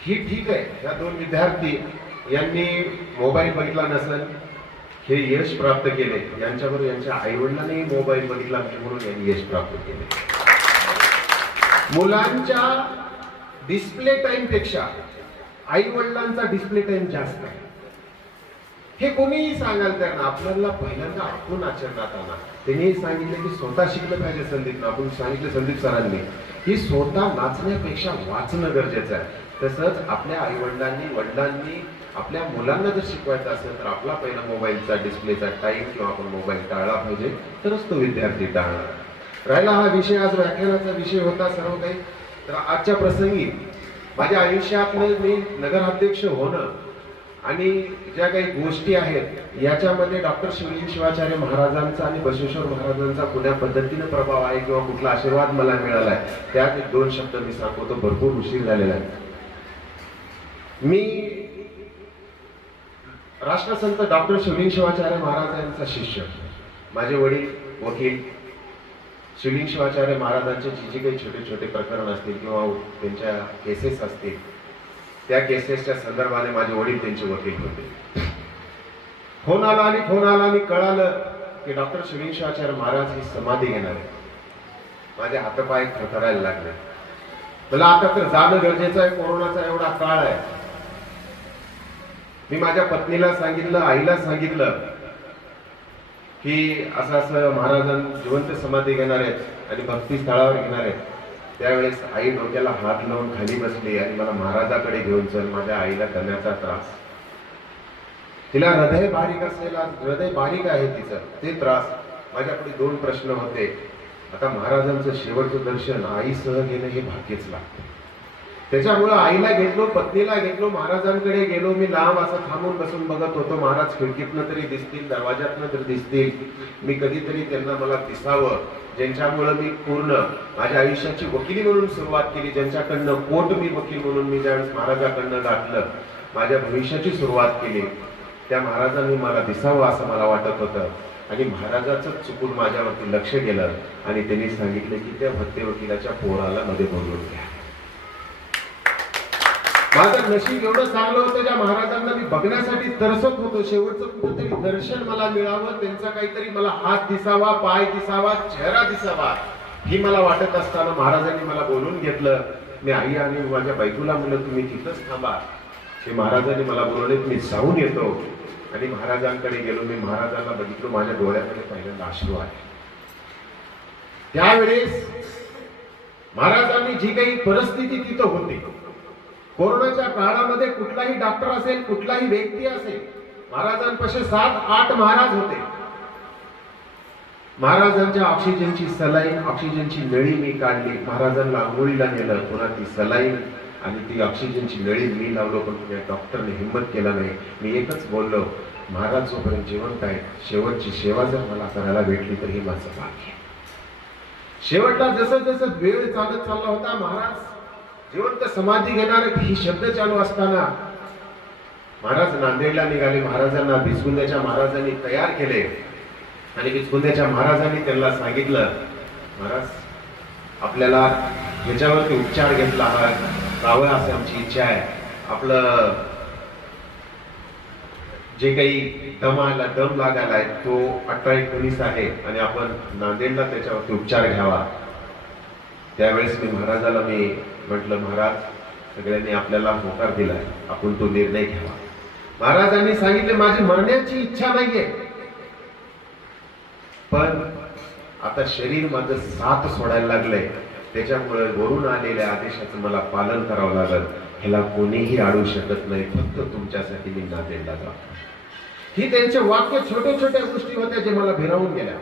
ही ठीक आहे, या दोन विद्यार्थी यांनी मोबाईल बघितला नसेल, हे यश प्राप्त केले. यांच्याबरोबर यांच्या आई वडिलांनी मोबाईल बघितला म्हणून यांनी यश प्राप्त केले. मुलांच्या डिस्प्ले टाइम पेक्षा आई वडिलांचा डिस्प्ले टाइम जास्त आहे. हे कोणीही सांगाल त्यांना, आपल्याला पहिल्यांदा आपण आचरणात आणा. त्यांनी सांगितलं की स्वतः शिकलं पाहिजे. संदीपनं आपण सांगितलं, संदीप सरांनी, की स्वतः नाचण्यापेक्षा वाचणं गरजेचं आहे. तसंच आपल्या आई वडिलांनी आपल्या मुलांना जर शिकवायचं असेल तर आपला पहिला मोबाईलचा डिस्प्लेचा टाइम किंवा आपण मोबाईल टाळला पाहिजे, तरच तो विद्यार्थी टाळणार. राहिला हा विषय, आज व्याख्यानाचा विषय होता सर्व काही. तर आजच्या प्रसंगी माझ्या आयुष्यातलं मी नगराध्यक्ष होणं आणि ज्या काही गोष्टी आहेत याच्यामध्ये डॉक्टर शिवलिंग शिवाचार्य महाराजांचा आणि बसवेश्वर महाराजांचा कुठल्या पद्धतीने प्रभाव आहे किंवा कुठला आशीर्वाद मला मिळाला आहे, त्यात एक दोन शब्द मी सांगतो. भरपूर उशीर झालेला आहे. मी राष्ट्रसंत डॉक्टर शिवलिंग शिवाचार्य महाराजांचा शिष्य. माझे वडील वकील. शिवलिंग शिवाचार्य महाराजांचे जी काही छोटे छोटे प्रकरण असतील किंवा त्यांच्या केसेस असतील, त्या केसेसच्या संदर्भाने माझे वडील त्यांचे वकील होते. फोन आला आणि कळालं की डॉक्टर शिवलिंग शिवाचार्य महाराज ही समाधी घेणार आहे. माझे हातपाय थरथरायला लागले. मला आता तर जाणं गरजेचं आहे, कोरोनाचा एवढा काळ आहे. मी माझ्या पत्नीला सांगितलं, आईला सांगितलं की असं महाराजांना जिवंत समाधी घेणार आहेत आणि भक्ती स्थळावर घेणार आहेत. त्यावेळेस आई डोक्याला हात लावून खाली बसली आणि मला महाराजाकडे घेऊन चल. माझ्या आईला दम्याचा त्रास, तिला हृदय बारीक असेल, हृदय बारीक आहे तिचं, ते त्रास. माझ्याकडे दोन प्रश्न होते. आता महाराजांचं शेवटचं दर्शन आईसह घेणं हे भाग्यच लागतं. त्याच्यामुळं आईला घेतलो, पत्नीला घेतलो, महाराजांकडे गेलो. मी लांब असं थांबून बसून बघत होतो. महाराज खिडकीतनं तरी दिसतील, दरवाजातनं तरी दिसतील. मी कधीतरी त्यांना मला दिसावं, ज्यांच्यामुळं मी पूर्ण माझ्या आयुष्याची वकिली म्हणून सुरुवात केली, ज्यांच्याकडनं पोट मी वकील म्हणून मी ज्यावेळेस महाराजाकडनं गाठलं, माझ्या भविष्याची सुरुवात केली, त्या महाराजांनी मला दिसावं असं मला वाटत होतं. आणि महाराजाचं चुकून माझ्यावरती लक्ष गेलं आणि त्यांनी सांगितलं की त्या भत्ते वकिलाच्या पोराला मध्ये बोलवून घ्या. माझं नशीब एवढं चांगलं होतं, ज्या महाराजांना मी बघण्यासाठी तरसत होतो. शेवटचं कुठंतरी दर्शन मला मिळावं, त्यांचा काहीतरी मला हात दिसावा, पाय दिसावा, चेहरा दिसावा, ही मला वाटत असताना महाराजांनी मला बोलून घेतलं. मी आई आणि माझ्या बायकोला म्हणलं तुम्ही तिथंच थांबा. हे महाराजांनी मला बोलवले, मी जाऊन येतो. आणि महाराजांकडे गेलो. मी महाराजांना बघितलं, माझ्या डोळ्याकडे पहिल्यांदा अश्रू आले. त्यावेळेस महाराजांनी जी काही परिस्थिती तिथं होती, कोरोनाच्या काळामध्ये कुठलाही डॉक्टर असेल, कुठलाही व्यक्ती असेल, महाराजांपाशी 7-8 महाराज होते. महाराजांच्या ऑक्सिजनची सलाईन, ऑक्सिजनची नळी मी काढली. महाराजांना आंघोळीला नेलं, पुन्हा ती सलाईन आणि ती ऑक्सिजनची नळी मी लावलो, पण त्या डॉक्टरने हिंमत केला नाही. मी एकच बोललो, महाराज जोपर्यंत जिवंत आहे, शेवटची सेवा जर मला करायला भेटली तर हे माझं भाग्य. शेवटला जसं जसं वेळ चालत चालला होता, महाराज जिवंत समाधी घेणार ही शब्द चालू असताना महाराज नांदेडला निघाले. महाराजांना बिचकुंद्याच्या महाराजांनी तयार केले आणि बिचकुंद्याच्या महाराजांनी त्यांना सांगितलं, महाराज आपल्याला ह्याच्यावरती उपचार घेतला जावं अशी आमची इच्छा आहे. आपलं जे काही दम लागायला आहे तो 18-19 आहे आणि आपण नांदेडला त्याच्यावरती उपचार घ्यावा. त्यावेळेस मी महाराजाला मी म्हटलं, महाराज सगळ्यांनी आपल्याला होकार दिलाय, आपण तो निर्णय घ्यावा. महाराजांनी सांगितले, माझी मरण्याची इच्छा नाहीये, पण आता शरीर माझं साथ सोडायला लागलंय, त्याच्यामुळे वरून आलेल्या आदेशाचं मला पालन करावं लागल. ह्याला कोणीही अडवू शकत नाही, फक्त तुमच्यासाठी मी नांदेडला जातो. ही त्यांचे वाक्य छोट्या छोट्या गोष्टी होत्या जे मला भिरावून गेल्या.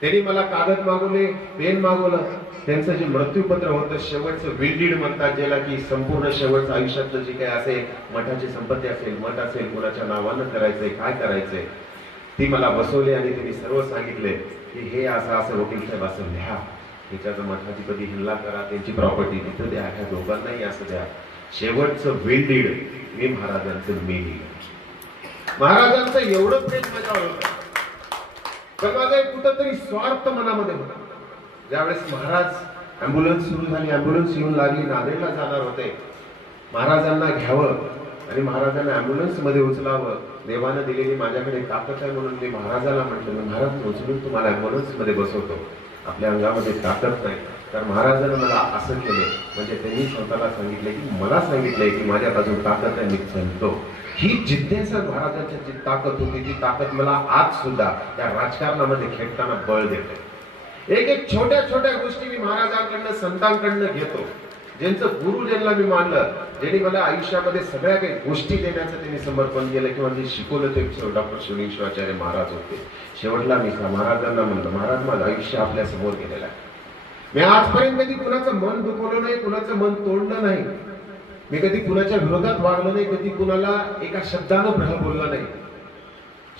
त्यांनी मला कागद मागवले, पेन मागवलं. त्यांचं जे मृत्यूपत्र होतं, शेवटचं विल डीड म्हणतात, ज्याला की संपूर्ण शेवटचं आयुष्यातलं जे काही असेल, मठाची संपत्ती असेल, मठ असेल, कुणाच्या नावानं करायचंय, काय करायचंय, ती मला बसवली आणि त्यांनी सर्व सांगितले की हे असं असं वकील साहेब असं लिहा, त्याच्यात मठाधिपती हिल्ला करा, त्यांची प्रॉपर्टी तिथं द्या, ह्या दोघांनाही असं द्या. शेवटचं विल डीड मी महाराजांचं मी लिहिलं. महाराजांचं एवढं प्रेम माझ्यावर होतं, पण माझा एक कुठंतरी स्वार्थ मनामध्ये होता. ज्यावेळेस महाराज अँब्युलन्स सुरू झाली, अँब्युलन्स येऊन लागली, नांदेडला जाणार होते, महाराजांना घ्यावं आणि महाराजांना अँब्युलन्स मध्ये उचलावं. देवानं दिलेली माझ्याकडे ताकद आहे म्हणून मी महाराजाला म्हटलं, महाराज उचलून तुम्हाला अँब्युलन्स मध्ये बसवतो, आपल्या अंगामध्ये ताकद नाही. तर महाराजांना मला असं केले, म्हणजे त्यांनी स्वतःला सांगितले की मला सांगितलंय की माझ्या बाजून ताकद आहे, मी चालतो. ही जिज्ञासा महाराजांची जी ताकद होती, ती ताकद मला आज सुद्धा त्या राजकारणामध्ये खेळताना बळ देते. एक एक छोट्या छोट्या गोष्टी मी महाराजांकडनं, संतांकडनं घेतो. ज्यांचं गुरु ज्यांना मी मानलं, ज्यांनी मला आयुष्यामध्ये सगळ्या काही गोष्टी देण्याचं त्यांनी समर्पण केलं किंवा जे शिकवलं ते डॉक्टर शिवलिंगेश्वराचार्य महाराज होते. शेवटला मी महाराजांना म्हणलं, महाराज माझं आयुष्य आपल्या समोर गेलेलं आहे. मी आजपर्यंत कधी कुणाचं मन दुखवलं नाही, कुणाचं मन तोडलं नाही, मी कधी कुणाच्या विरोधात वागलो नाही, कधी कुणाला एका शब्दानं भ्रह बोललं नाही.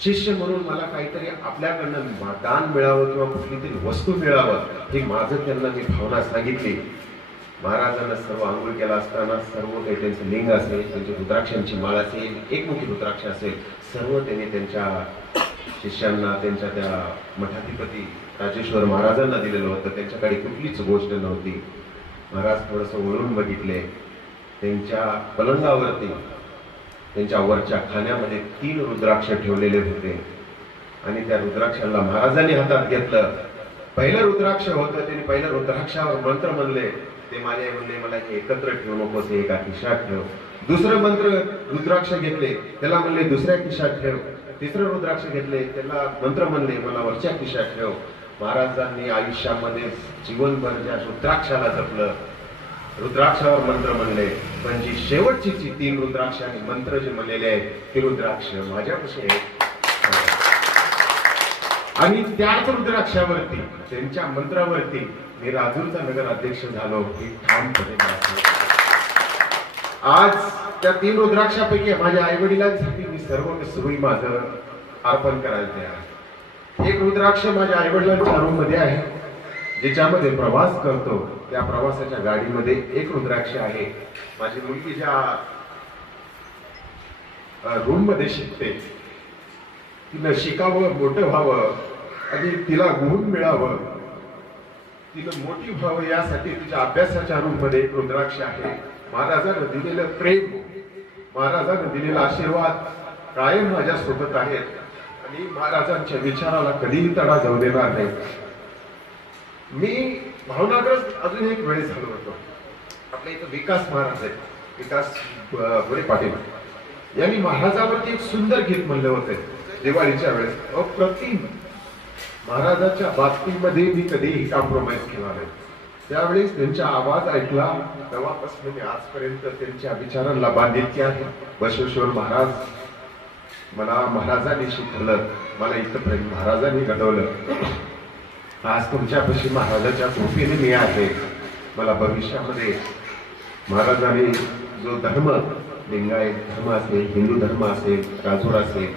शिष्य म्हणून मला काहीतरी आपल्याकडनं दान मिळावं किंवा कुठली तरी वस्तू मिळावं, हे माझं त्यांना मी भावना सांगितली. महाराजांना सर्व आंघोळ केला असताना सर्व काही त्यांचं लिंग असेल, त्यांची रुद्राक्षांची माळ असेल, एकमुखी रुद्राक्ष असेल, सर्व त्यांनी त्यांच्या शिष्यांना, त्यांच्या त्या मठाधिपती राजेश्वर महाराजांना दिलेलं होतं. त्यांच्याकडे कुठलीच गोष्ट नव्हती. महाराज थोडंसं वळून बघितले, त्यांच्या पलंगावरती, त्यांच्या वरच्या खाण्यामध्ये 3 रुद्राक्ष ठेवलेले होते आणि त्या रुद्राक्षाला महाराजांनी हातात घेतलं. पहिलं रुद्राक्ष होतं, त्यांनी पहिल्या रुद्राक्षावर मंत्र म्हणले. ते माझे म्हणले, मला हे एकत्र ठेवू नकोस, हे एका खिशात ठेव. दुसरं मंत्र रुद्राक्ष घेतले, त्याला म्हणले दुसऱ्या खिशात ठेव. तिसरं रुद्राक्ष घेतले, त्याला मंत्र म्हणले, मला वरच्या खिशात ठेव. महाराजांनी आयुष्यामध्ये जीवनभर ज्या रुद्राक्षाला जपलं, रुद्राक्षावर मंत्र म्हणले, पण जी शेवटची 3 रुद्राक्ष आणि मंत्र जे म्हणलेले आहेत ते रुद्राक्ष माझ्यापाशी आहेत. आणि त्याच रुद्राक्षावरती, त्यांच्या मंत्रावरती मी राजूरचा नगर अध्यक्ष झालो, हे ठामपणे आज त्या 3 रुद्राक्षापैकी माझ्या आई वडिलांसाठी मी सर्व सुरुई माझं अर्पण करायला तयार आहे. एक रुद्राक्ष माझ्या आई वडिलांच्या रूम मध्ये आहे, ज्याच्यामध्ये प्रवास करतो त्या प्रवासाच्या गाडीमध्ये एक रुद्राक्ष आहे. माझी मुलगी ज्या रूम मध्ये शिकते, तिनं शिकावं, मोठं व्हावं आणि तिला गुण मिळावं, तिनं मोठी व्हावं यासाठी तिच्या अभ्यासाच्या रूम मध्ये एक रुद्राक्ष आहे. महाराजांना दिलेलं प्रेम, महाराजांना दिलेला आशीर्वाद कायम माझ्या सोबत आहेत आणि महाराजांच्या विचाराला कधीही तडा जाऊ देणार नाही. मी भावनाग्रस्त अजून एक वेळेस झालो होतो. आपल्या इथं विकास महाराज आहेत, विकास गोरे पाटील यांनी महाराजावरती एक सुंदर गीत म्हणलं होते दिवाळीच्या वेळेस. अप्रतिम. महाराजांच्या बाबतीमध्ये मी कधीही कॉम्प्रोमाइज केला नाही. त्यावेळेस त्यांचा आवाज ऐकला तेव्हापासून मी आजपर्यंत त्यांच्या विचारांना बांधिलकी आहे. बसवेश्वर महाराज मला महाराजांनी शिकवलं, मला इथपर्यंत महाराजांनी घडवलं. आज तुमच्यापाशी महाराजाच्या कृपेने मी आहे. मला भविष्यामध्ये महाराजांनी जो धर्म, लिंगायत धर्म असेल, हिंदू धर्म असेल, राजूर असेल,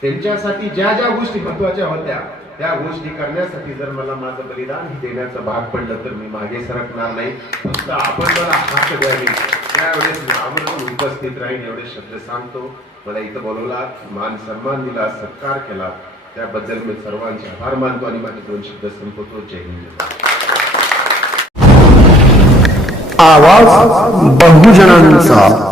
त्यांच्यासाठी ज्या ज्या गोष्टी महत्वाच्या होत्या त्या गोष्टी करण्यासाठी जर मला माझं बलिदान देण्याचं भाग पडलं तर मी मागे सरकणार नाही. फक्त आपण मला हात द्यावी त्यावेळेस मी आवर्जून उपस्थित राहीन एवढे शब्द सांगतो. मला इथं बोलवला, मान सन्मान दिला, सत्कार केला, त्याबद्दल मी सर्वांचे आभार मानतो आणि माझे 2 शब्द संपवतो. जय हिंद. आवाज बहुजनांचा.